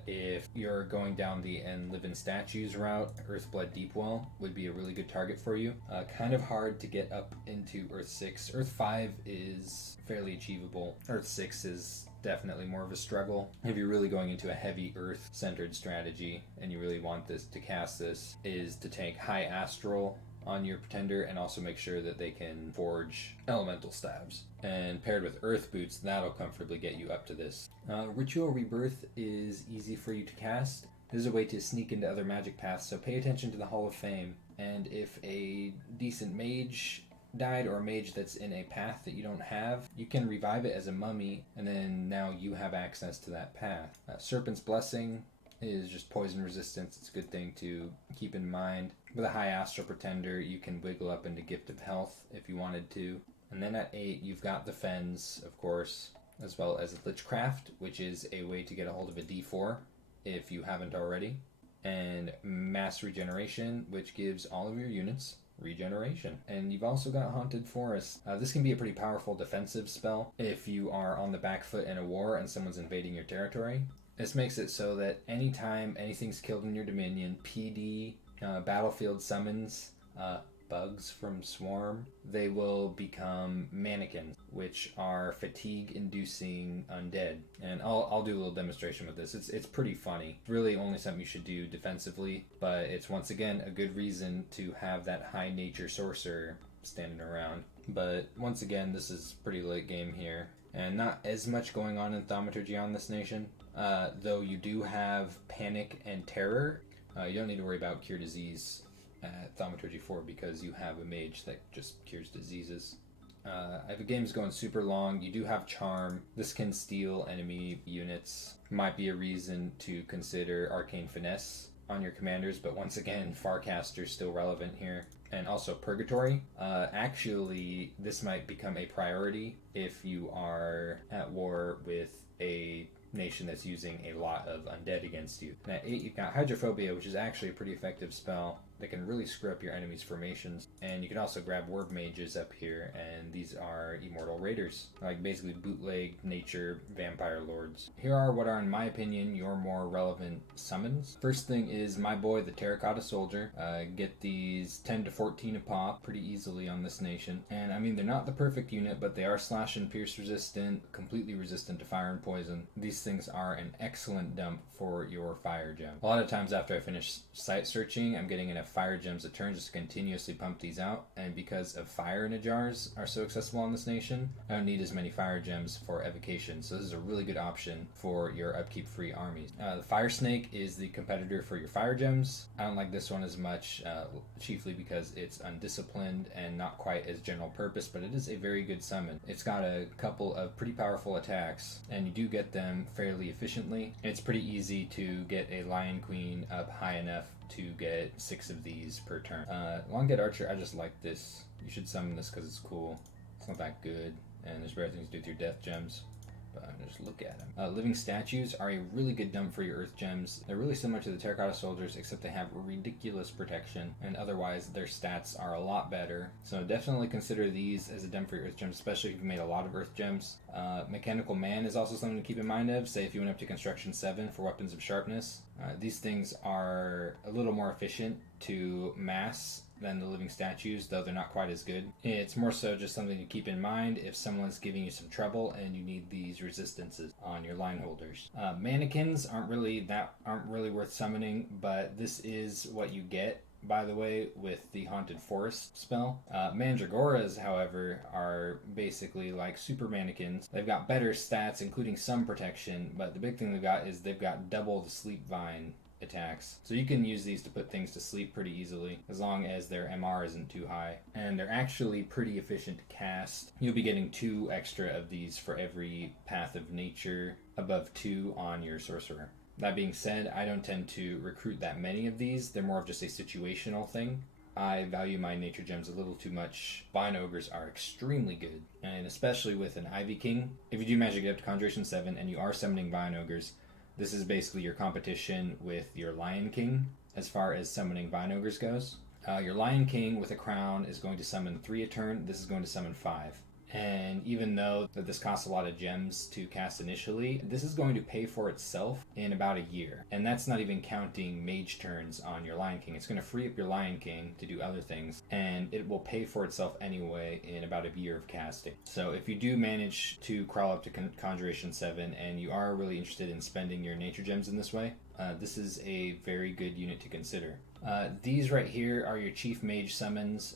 If you're going down the Living Statues route, Earthblood Deepwell would be a really good target for you. Kind of hard to get up into Earth 6. Earth 5 is fairly achievable. Earth 6 is definitely more of a struggle. If you're really going into a heavy earth-centered strategy and you really want this to cast this, is to take high astral on your pretender and also make sure that they can forge elemental stabs. And paired with earth boots, that'll comfortably get you up to this. Ritual Rebirth is easy for you to cast. This is a way to sneak into other magic paths, so pay attention to the Hall of Fame. And if a decent mage died, or a mage that's in a path that you don't have, you can revive it as a mummy, and then now you have access to that path. Serpent's Blessing is just poison resistance. It's a good thing to keep in mind. With a high astral pretender, you can wiggle up into Gift of Health if you wanted to. And then at 8, you've got the Fens, of course. as well as Lichcraft, which is a way to get a hold of a D4 if you haven't already, and Mass Regeneration, which gives all of your units regeneration. And you've also got Haunted Forest. This can be a pretty powerful defensive spell if you are on the back foot in a war and someone's invading your territory. This makes it so that anytime anything's killed in your dominion, PD, battlefield summons, bugs from Swarm, they will become mannequins, which are fatigue-inducing undead. And I'll do a little demonstration with this. It's pretty funny. It's really only something you should do defensively, but it's once again a good reason to have that high nature sorcerer standing around. But once again, this is pretty late game here, and not as much going on in Thaumaturgy on this nation. Though you do have Panic and Terror, you don't need to worry about Cure Disease at Thaumaturgy 4 because you have a mage that just cures diseases. If a game's going super long, you do have Charm. This can steal enemy units. Might be a reason to consider Arcane Finesse on your commanders, but once again, Farcaster's still relevant here. And also Purgatory. Actually, this might become a priority if you are at war with a nation that's using a lot of undead against you. And at 8, you've got Hydrophobia, which is actually a pretty effective spell that can really screw up your enemy's formations. And you can also grab Word Mages up here, and these are Immortal Raiders, like basically bootleg nature vampire lords. Here are what are, in my opinion, your more relevant summons. First thing is my boy, the Terracotta Soldier. Get these 10 to 14 a pop pretty easily on this nation. And I mean, they're not the perfect unit, but they are slash and pierce resistant, completely resistant to fire and poison. These things are an excellent dump for your fire gem. A lot of times after I finish site searching, I'm getting enough fire gems a turn just to continuously pump these out, and because of fire Najars are so accessible on this nation, I don't need as many fire gems for evocation, so this is a really good option for your upkeep free armies. The Fire Snake is the competitor for your fire gems. I don't like this one as much, chiefly because it's undisciplined and not quite as general purpose, but it is a very good summon. It's got a couple of pretty powerful attacks, and you do get them fairly efficiently. It's pretty easy to get a Lion Queen up high enough to get 6 of these per turn. Long Dead Archer, I just like this. You should summon this because it's cool. It's not that good, and there's better things to do with your death gems. But just look at them. Living Statues are a really good dump for your earth gems. They're really similar to the Terracotta Soldiers, except they have ridiculous protection, and otherwise their stats are a lot better. So definitely consider these as a dump for your earth gems, especially if you've made a lot of earth gems. Mechanical Man is also something to keep in mind of, say if you went up to Construction 7 for Weapons of Sharpness. These things are a little more efficient to mass than the Living Statues, though they're not quite as good. It's more so just something to keep in mind if someone's giving you some trouble and you need these resistances on your line holders. Mannequins aren't really worth summoning, but this is what you get, by the way, with the Haunted Forest spell. Mandragoras, however, are basically like super mannequins. They've got better stats, including some protection, but the big thing they've got is they've got double the Sleep Vine attacks. So you can use these to put things to sleep pretty easily, as long as their MR isn't too high. And they're actually pretty efficient to cast. You'll be getting 2 extra of these for every Path of Nature above 2 on your Sorcerer. That being said, I don't tend to recruit that many of these. They're more of just a situational thing. I value my nature gems a little too much. Vine Ogres are extremely good, and especially with an Ivy King. If you do manage to get up to Conjuration 7 and you are summoning Vine Ogres, this is basically your competition with your Lion King as far as summoning Vine Ogres goes. Your Lion King with a crown is going to summon 3 a turn. This is going to summon 5. And even though that this costs a lot of gems to cast initially, this is going to pay for itself in about a year. And that's not even counting mage turns on your Lion King. It's going to free up your Lion King to do other things, and it will pay for itself anyway in about a year of casting. So if you do manage to crawl up to Conjuration 7 and you are really interested in spending your nature gems in this way, this is a very good unit to consider. These right here are your chief mage summons.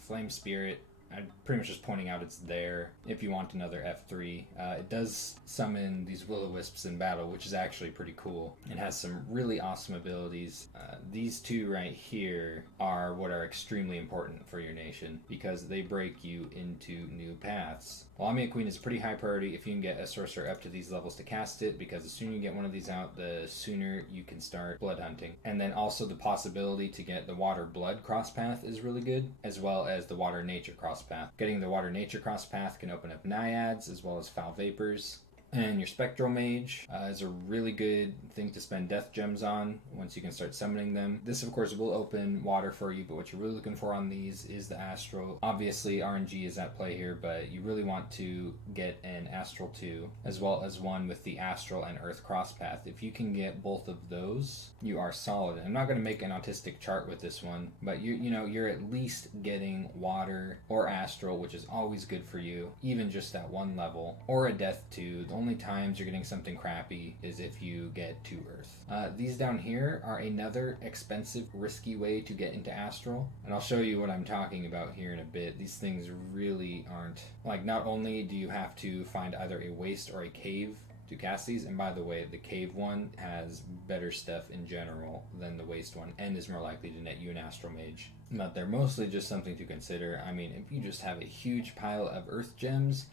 Flame Spirit, I'm pretty much just pointing out it's there if you want another F3. It does summon these Will-O-Wisps in battle, which is actually pretty cool. It has some really awesome abilities. These 2 right here are what are extremely important for your nation because they break you into new paths. Lamia Queen is a pretty high priority if you can get a sorcerer up to these levels to cast it, because the sooner you get one of these out, the sooner you can start blood hunting. And then also the possibility to get the water blood cross path is really good, as well as the water nature cross path. Getting the water nature cross path can open up naiads as well as foul vapors. And your Spectral Mage is a really good thing to spend death gems on once you can start summoning them. This, of course, will open water for you, but what you're really looking for on these is the Astral. Obviously, RNG is at play here, but you really want to get an Astral 2, as well as one with the Astral and Earth cross path. If you can get both of those, you are solid. I'm not going to make an autistic chart with this one, but you're at least getting water or Astral, which is always good for you, even just at one level, or a Death 2. The only times you're getting something crappy is if you get to Earth. These down here are another expensive, risky way to get into Astral, and I'll show you what I'm talking about here in a bit. These things really aren't, like, not only do you have to find either a waste or a cave to cast these, and by the way, the cave one has better stuff in general than the waste one, and is more likely to net you an Astral Mage. But they're mostly just something to consider. I mean, if you just have a huge pile of Earth gems,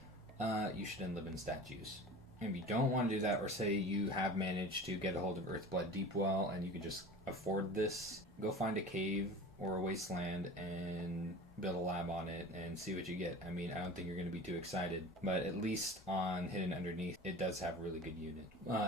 you should enlive in statues. If you don't want to do that, or say you have managed to get a hold of Earthblood Deepwell and you can just afford this, go find a cave or a wasteland and build a lab on it and see what you get. I mean, I don't think you're going to be too excited, but at least on Hidden Underneath, it does have a really good unit.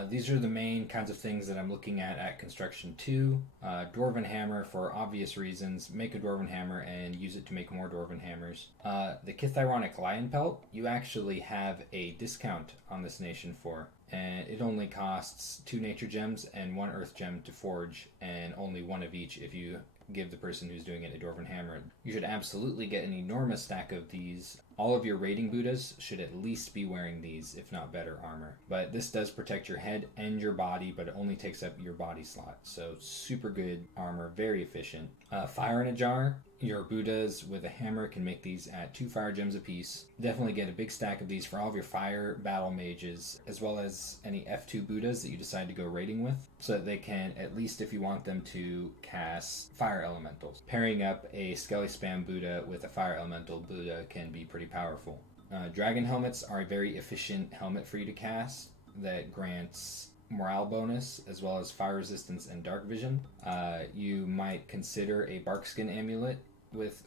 These are the main kinds of things that I'm looking at Construction 2. Dwarven Hammer, for obvious reasons. Make a Dwarven Hammer and use it to make more Dwarven Hammers. The Kithyronic Lion Pelt, you actually have a discount on this nation for, and it only costs 2 nature gems and 1 earth gem to forge, and only 1 of each if you give the person who's doing it a Dwarven Hammer. You should absolutely get an enormous stack of these. All of your raiding Buddhas should at least be wearing these, if not better armor. But this does protect your head and your body, but it only takes up your body slot. So super good armor, very efficient. Fire in a Jar. Your Buddhas with a hammer can make these at 2 fire gems apiece. Definitely get a big stack of these for all of your fire battle mages, as well as any F2 Buddhas that you decide to go raiding with, so that they can, at least if you want them to, cast fire elementals. Pairing up a Skelly Spam Buddha with a fire elemental Buddha can be pretty powerful. Dragon helmets are a very efficient helmet for you to cast that grants morale bonus as well as fire resistance and dark vision. You might consider a barkskin amulet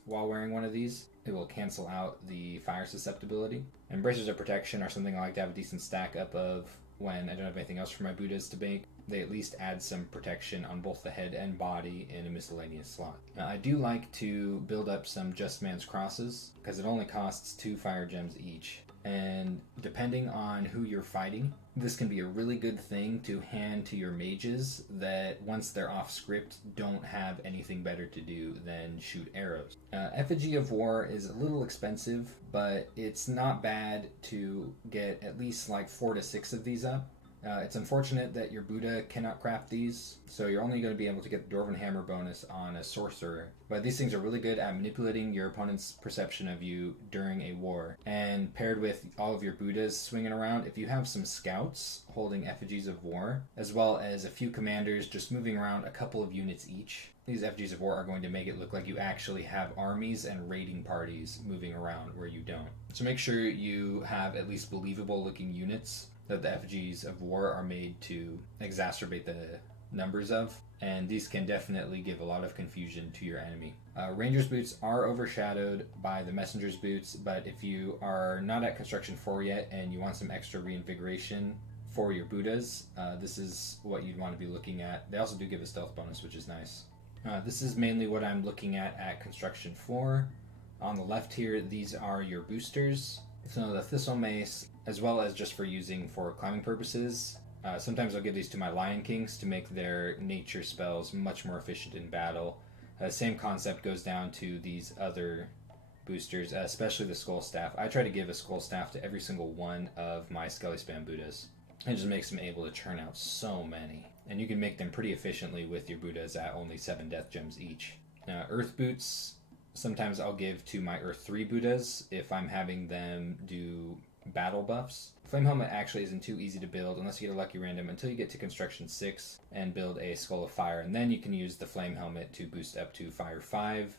while wearing one of these. It will cancel out the fire susceptibility. And bracers of protection are something I like to have a decent stack up of when I don't have anything else for my Buddhas to make. They at least add some protection on both the head and body in a miscellaneous slot. Now, I do like to build up some Just Man's Crosses, because it only costs 2 fire gems each. And depending on who you're fighting, this can be a really good thing to hand to your mages that, once they're off script, don't have anything better to do than shoot arrows. Effigy of War is a little expensive, but it's not bad to get at least like 4 to 6 of these up. It's unfortunate that your Buddha cannot craft these, so you're only going to be able to get the Dwarven Hammer bonus on a Sorcerer. But these things are really good at manipulating your opponent's perception of you during a war. And paired with all of your Buddhas swinging around, if you have some scouts holding Effigies of War, as well as a few commanders just moving around a couple of units each, these Effigies of War are going to make it look like you actually have armies and raiding parties moving around where you don't. So make sure you have at least believable looking units that the Effigies of War are made to exacerbate the numbers of, and these can definitely give a lot of confusion to your enemy. Ranger's Boots are overshadowed by the Messenger's Boots, but if you are not at Construction 4 yet and you want some extra reinvigoration for your Buddhas, this is what you'd want to be looking at. They also do give a stealth bonus, which is nice. This is mainly what I'm looking at Construction 4. On the left here, these are your boosters. So the Thistle Mace, as well as just for using for climbing purposes. Sometimes I'll give these to my Lion Kings to make their nature spells much more efficient in battle. Same concept goes down to these other boosters, especially the Skull Staff. I try to give a Skull Staff to every single one of my Skelly Spam Buddhas. It just makes them able to churn out so many. And you can make them pretty efficiently with your Buddhas at only 7 death gems each. Earth Boots, sometimes I'll give to my Earth 3 Buddhas if I'm having them do battle buffs. Flame Helmet actually isn't too easy to build unless you get a lucky random until you get to Construction 6 and build a Skull of Fire, and then you can use the Flame Helmet to boost up to Fire 5.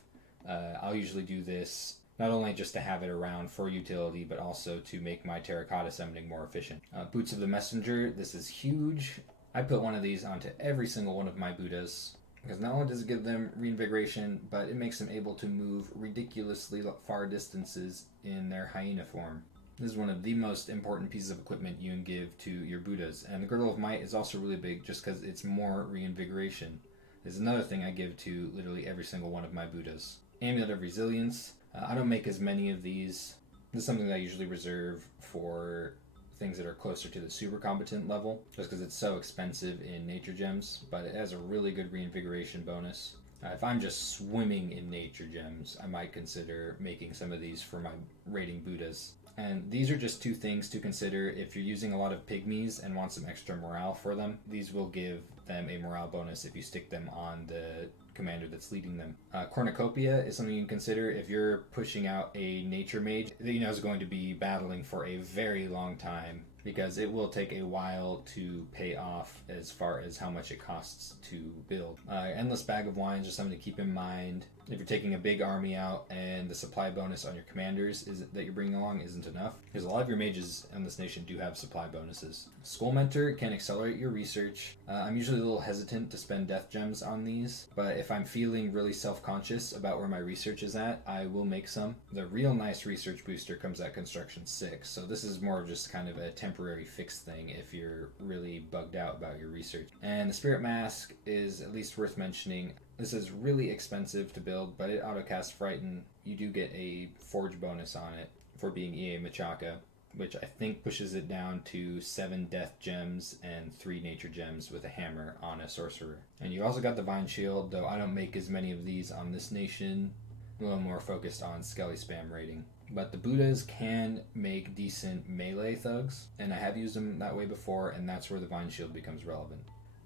I'll usually do this not only just to have it around for utility, but also to make my Terracotta summoning more efficient. Boots of the Messenger, this is huge. I put one of these onto every single one of my Buddhas, because not only does it give them reinvigoration, but it makes them able to move ridiculously far distances in their hyena form. This is one of the most important pieces of equipment you can give to your Buddhas. And the Girdle of Might is also really big just because it's more reinvigoration. This is another thing I give to literally every single one of my Buddhas. Amulet of Resilience. I don't make as many of these. This is something that I usually reserve for things that are closer to the super competent level, just because it's so expensive in nature gems, but it has a really good reinvigoration bonus. If I'm just swimming in nature gems, I might consider making some of these for my raiding Buddhas. And these are just two things to consider if you're using a lot of pygmies and want some extra morale for them. These will give them a morale bonus if you stick them on the commander that's leading them. Cornucopia is something you can consider if you're pushing out a nature mage that you know is going to be battling for a very long time, because it will take a while to pay off as far as how much it costs to build. Endless Bag of Wines is something to keep in mind if you're taking a big army out and the supply bonus on your commanders that you're bringing along isn't enough, because a lot of your mages in this nation do have supply bonuses. Skull Mentor can accelerate your research. I'm usually a little hesitant to spend death gems on these, but if I'm feeling really self-conscious about where my research is at, I will make some. The real nice research booster comes at Construction 6, so this is more of just kind of a temporary fix thing if you're really bugged out about your research. And the Spirit Mask is at least worth mentioning. This is really expensive to build, but it autocasts Frighten. You do get a forge bonus on it for being EA Machaka, which I think pushes it down to 7 death gems and 3 nature gems with a hammer on a sorcerer. And you also got the Vine Shield, though I don't make as many of these on this nation. A little more focused on Skelly Spam rating. But the Buddhas can make decent melee thugs, and I have used them that way before, and that's where the Vine Shield becomes relevant.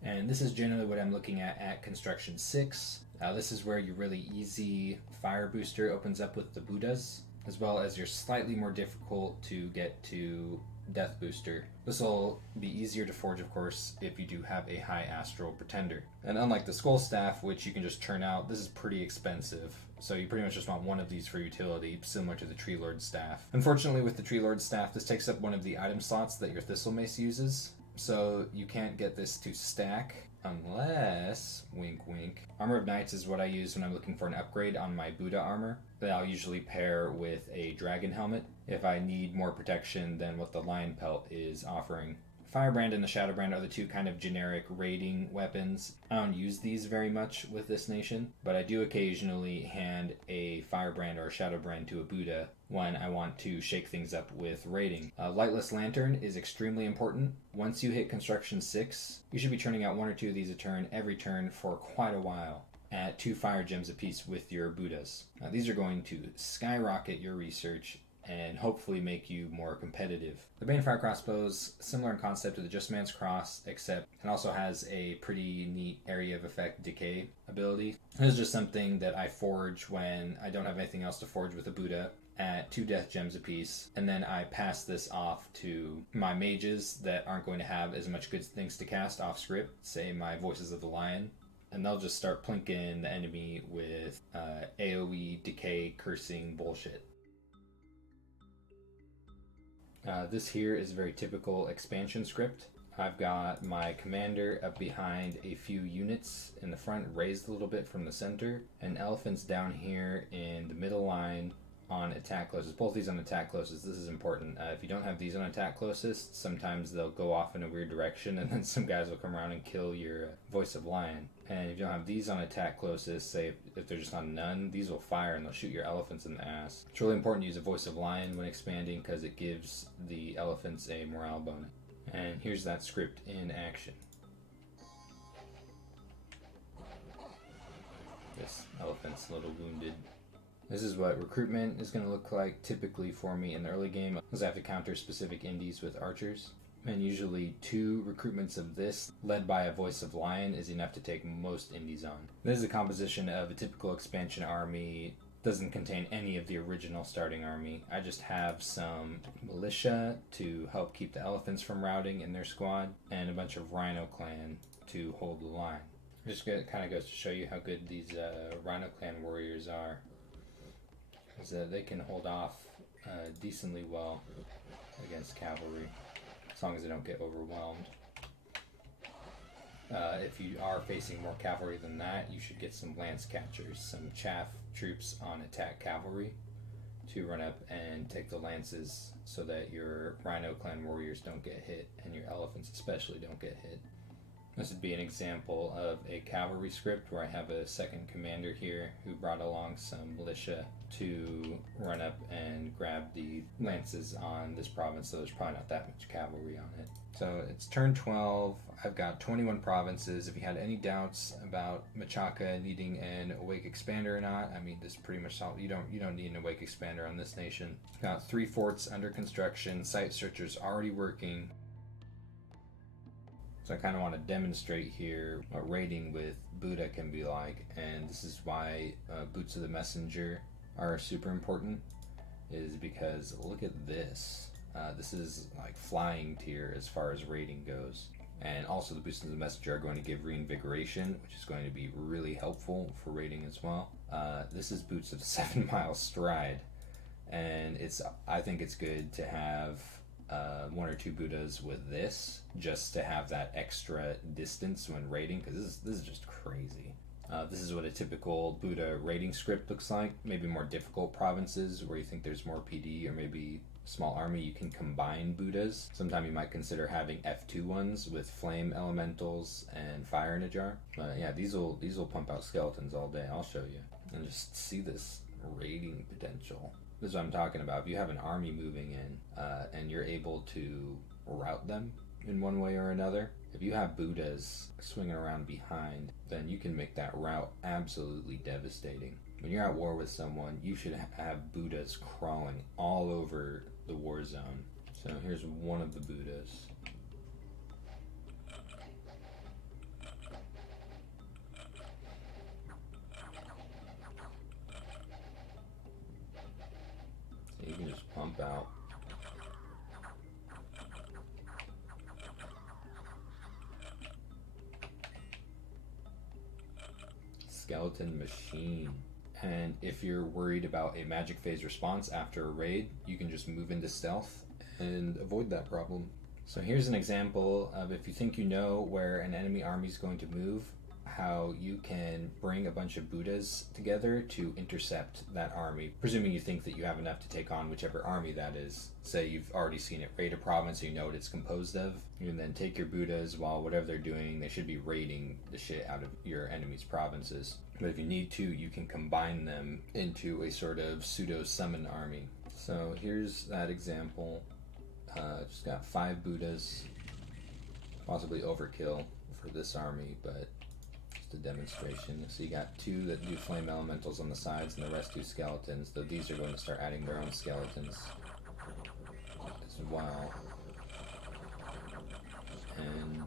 And this is generally what I'm looking at Construction 6. This is where your really easy fire booster opens up with the Buddhas, as well as your slightly more difficult to get to death booster. This will be easier to forge, of course, if you do have a high astral pretender. And unlike the Skull Staff, which you can just churn out, this is pretty expensive. So you pretty much just want one of these for utility, similar to the Tree Lord Staff. Unfortunately, with the Tree Lord Staff, this takes up one of the item slots that your Thistle Mace uses. So you can't get this to stack unless, wink wink. Armor of Knights is what I use when I'm looking for an upgrade on my Buddha armor that I'll usually pair with a dragon helmet if I need more protection than what the lion pelt is offering. Firebrand and the Shadowbrand are the two kind of generic raiding weapons. I don't use these very much with this nation, but I do occasionally hand a Firebrand or a Shadowbrand to a Buddha when I want to shake things up with raiding. Lightless Lantern is extremely important. Once you hit Construction 6, you should be turning out 1 or 2 of these a turn every turn for quite a while at 2 fire gems apiece with your Buddhas. These are going to skyrocket your research and hopefully make you more competitive. The Banefire Crossbows, similar in concept to the Just Man's Cross, except it also has a pretty neat area of effect decay ability. This is just something that I forge when I don't have anything else to forge with a Buddha at 2 death gems apiece, and then I pass this off to my mages that aren't going to have as much good things to cast off script, say my Voices of the Lion, and they'll just start plinking the enemy with AoE decay cursing bullshit. This here is a very typical expansion script. I've got my commander up behind a few units in the front, raised a little bit from the center, and elephants down here in the middle line on attack closest. Both these on attack closest. This is important. If you don't have these on attack closest, sometimes they'll go off in a weird direction, and then some guys will come around and kill your Voice of Lion. And if you don't have these on attack closest, say if they're just on none, these will fire and they'll shoot your elephants in the ass. It's really important to use a Voice of Lion when expanding because it gives the elephants a morale bonus. And here's that script in action. This elephant's a little wounded. This is what recruitment is going to look like typically for me in the early game, because I have to counter specific indies with archers. And usually 2 recruitments of this, led by a Voice of Lion, is enough to take most indies on. This is a composition of a typical expansion army. Doesn't contain any of the original starting army. I just have some militia to help keep the elephants from routing in their squad, and a bunch of Rhino Clan to hold the line. Just kind of goes to show you how good these Rhino Clan warriors are. Is that they can hold off decently well against cavalry, as long as they don't get overwhelmed. If you are facing more cavalry than that, you should get some lance catchers, some chaff troops on attack cavalry to run up and take the lances so that your Rhino clan warriors don't get hit and your elephants especially don't get hit. This would be an example of a cavalry script where I have a second commander here who brought along some militia to run up and grab the lances on this province, so there's probably not that much cavalry on it. So it's turn 12. I've got 21 provinces. If you had any doubts about Machaka needing an Awake Expander or not, I mean, this is pretty much all. You don't need an Awake Expander on this nation. Got 3 forts under construction. Site searchers already working. So I kind of want to demonstrate here what raiding with Buddha can be like, and this is why Boots of the Messenger are super important, is because look at this. This is like flying tier as far as raiding goes. And also the Boots of the Messenger are going to give reinvigoration, which is going to be really helpful for raiding as well. This is Boots of the 7 Mile Stride, and I think it's good to have 1 or 2 Buddhas with this, just to have that extra distance when raiding, because this is just crazy. This is what a typical Buddha raiding script looks like. Maybe more difficult provinces where you think there's more PD, or maybe small army, you can combine Buddhas. Sometime you might consider having F2 ones with flame elementals and fire in a jar. But yeah, these will pump out skeletons all day. I'll show you. And just see this raiding potential. This is what I'm talking about. If you have an army moving in and you're able to route them in one way or another, if you have Buddhas swinging around behind, then you can make that route absolutely devastating. When you're at war with someone, you should have Buddhas crawling all over the war zone. So here's one of the Buddhas. You can just pump out. Skeleton machine. And if you're worried about a magic phase response after a raid, you can just move into stealth and avoid that problem. So here's an example of, if you think you know where an enemy army is going to move, how you can bring a bunch of Buddhas together to intercept that army, presuming you think that you have enough to take on whichever army that is. Say you've already seen it raid a province, so you know what it's composed of. You can then take your Buddhas while whatever they're doing, they should be raiding the shit out of your enemy's provinces. But if you need to, you can combine them into a sort of pseudo-summon army. So here's that example. Just got 5 Buddhas, possibly overkill for this army, but a demonstration. So you got 2 that do flame elementals on the sides and the rest do skeletons, though these are going to start adding their own skeletons as well. And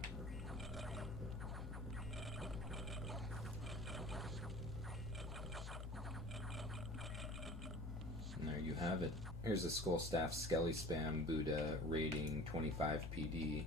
there you have it. Here's a Skull Staff Skelly Spam Buddha raiding 25 PD.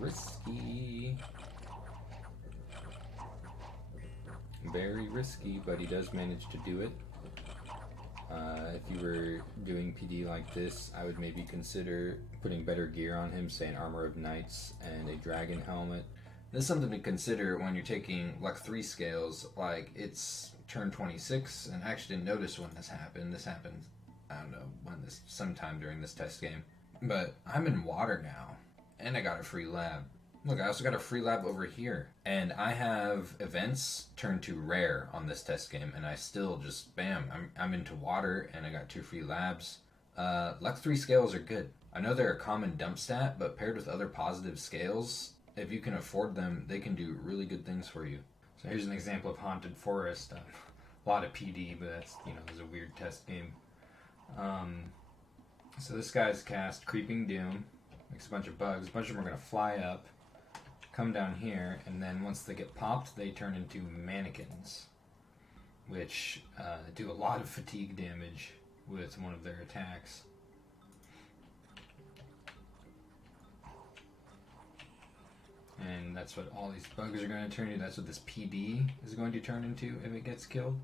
Risky. Very risky, but he does manage to do it. If you were doing PD like this, I would maybe consider putting better gear on him, say an Armor of Knights and a Dragon Helmet. This is something to consider when you're taking Luck 3 scales, like it's turn 26, and I actually didn't notice when this happened. This happened, I don't know, sometime during this test game. But I'm in water now, and I got a free lab. Look, I also got a free lab over here. And I have events turned to rare on this test game, and I still just, bam, I'm into water, and I got 2 free labs. Luck 3 scales are good. I know they're a common dump stat, but paired with other positive scales, if you can afford them, they can do really good things for you. So here's an example of Haunted Forest. A lot of PD, but that's, it's a weird test game. So this guy's cast Creeping Doom, makes a bunch of bugs. A bunch of them are going to fly up, come down here, and then once they get popped, they turn into mannequins, which do a lot of fatigue damage with one of their attacks. And that's what all these bugs are going to turn into. That's what this PD is going to turn into if it gets killed.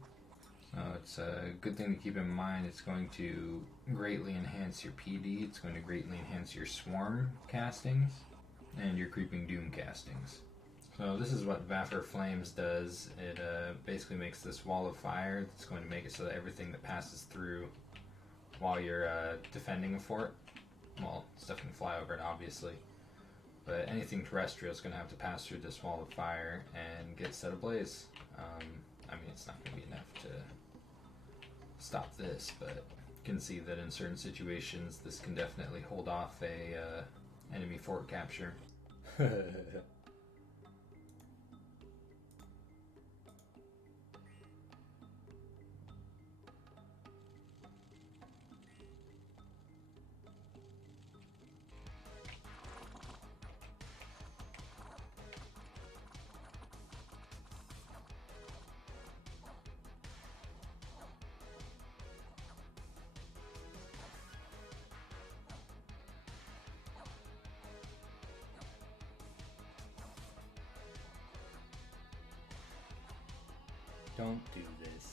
So it's a good thing to keep in mind. It's going to greatly enhance your PD. It's going to greatly enhance your Swarm castings and your Creeping Doom castings. So this is what Vapor Flames does. It basically makes this wall of fire. It's going to make it so that everything that passes through while you're defending a fort, well, stuff can fly over it obviously, but anything terrestrial is going to have to pass through this wall of fire and get set ablaze. I mean, it's not going to be enough to stop this, but you can see that in certain situations this can definitely hold off a enemy fort capture. Don't do this.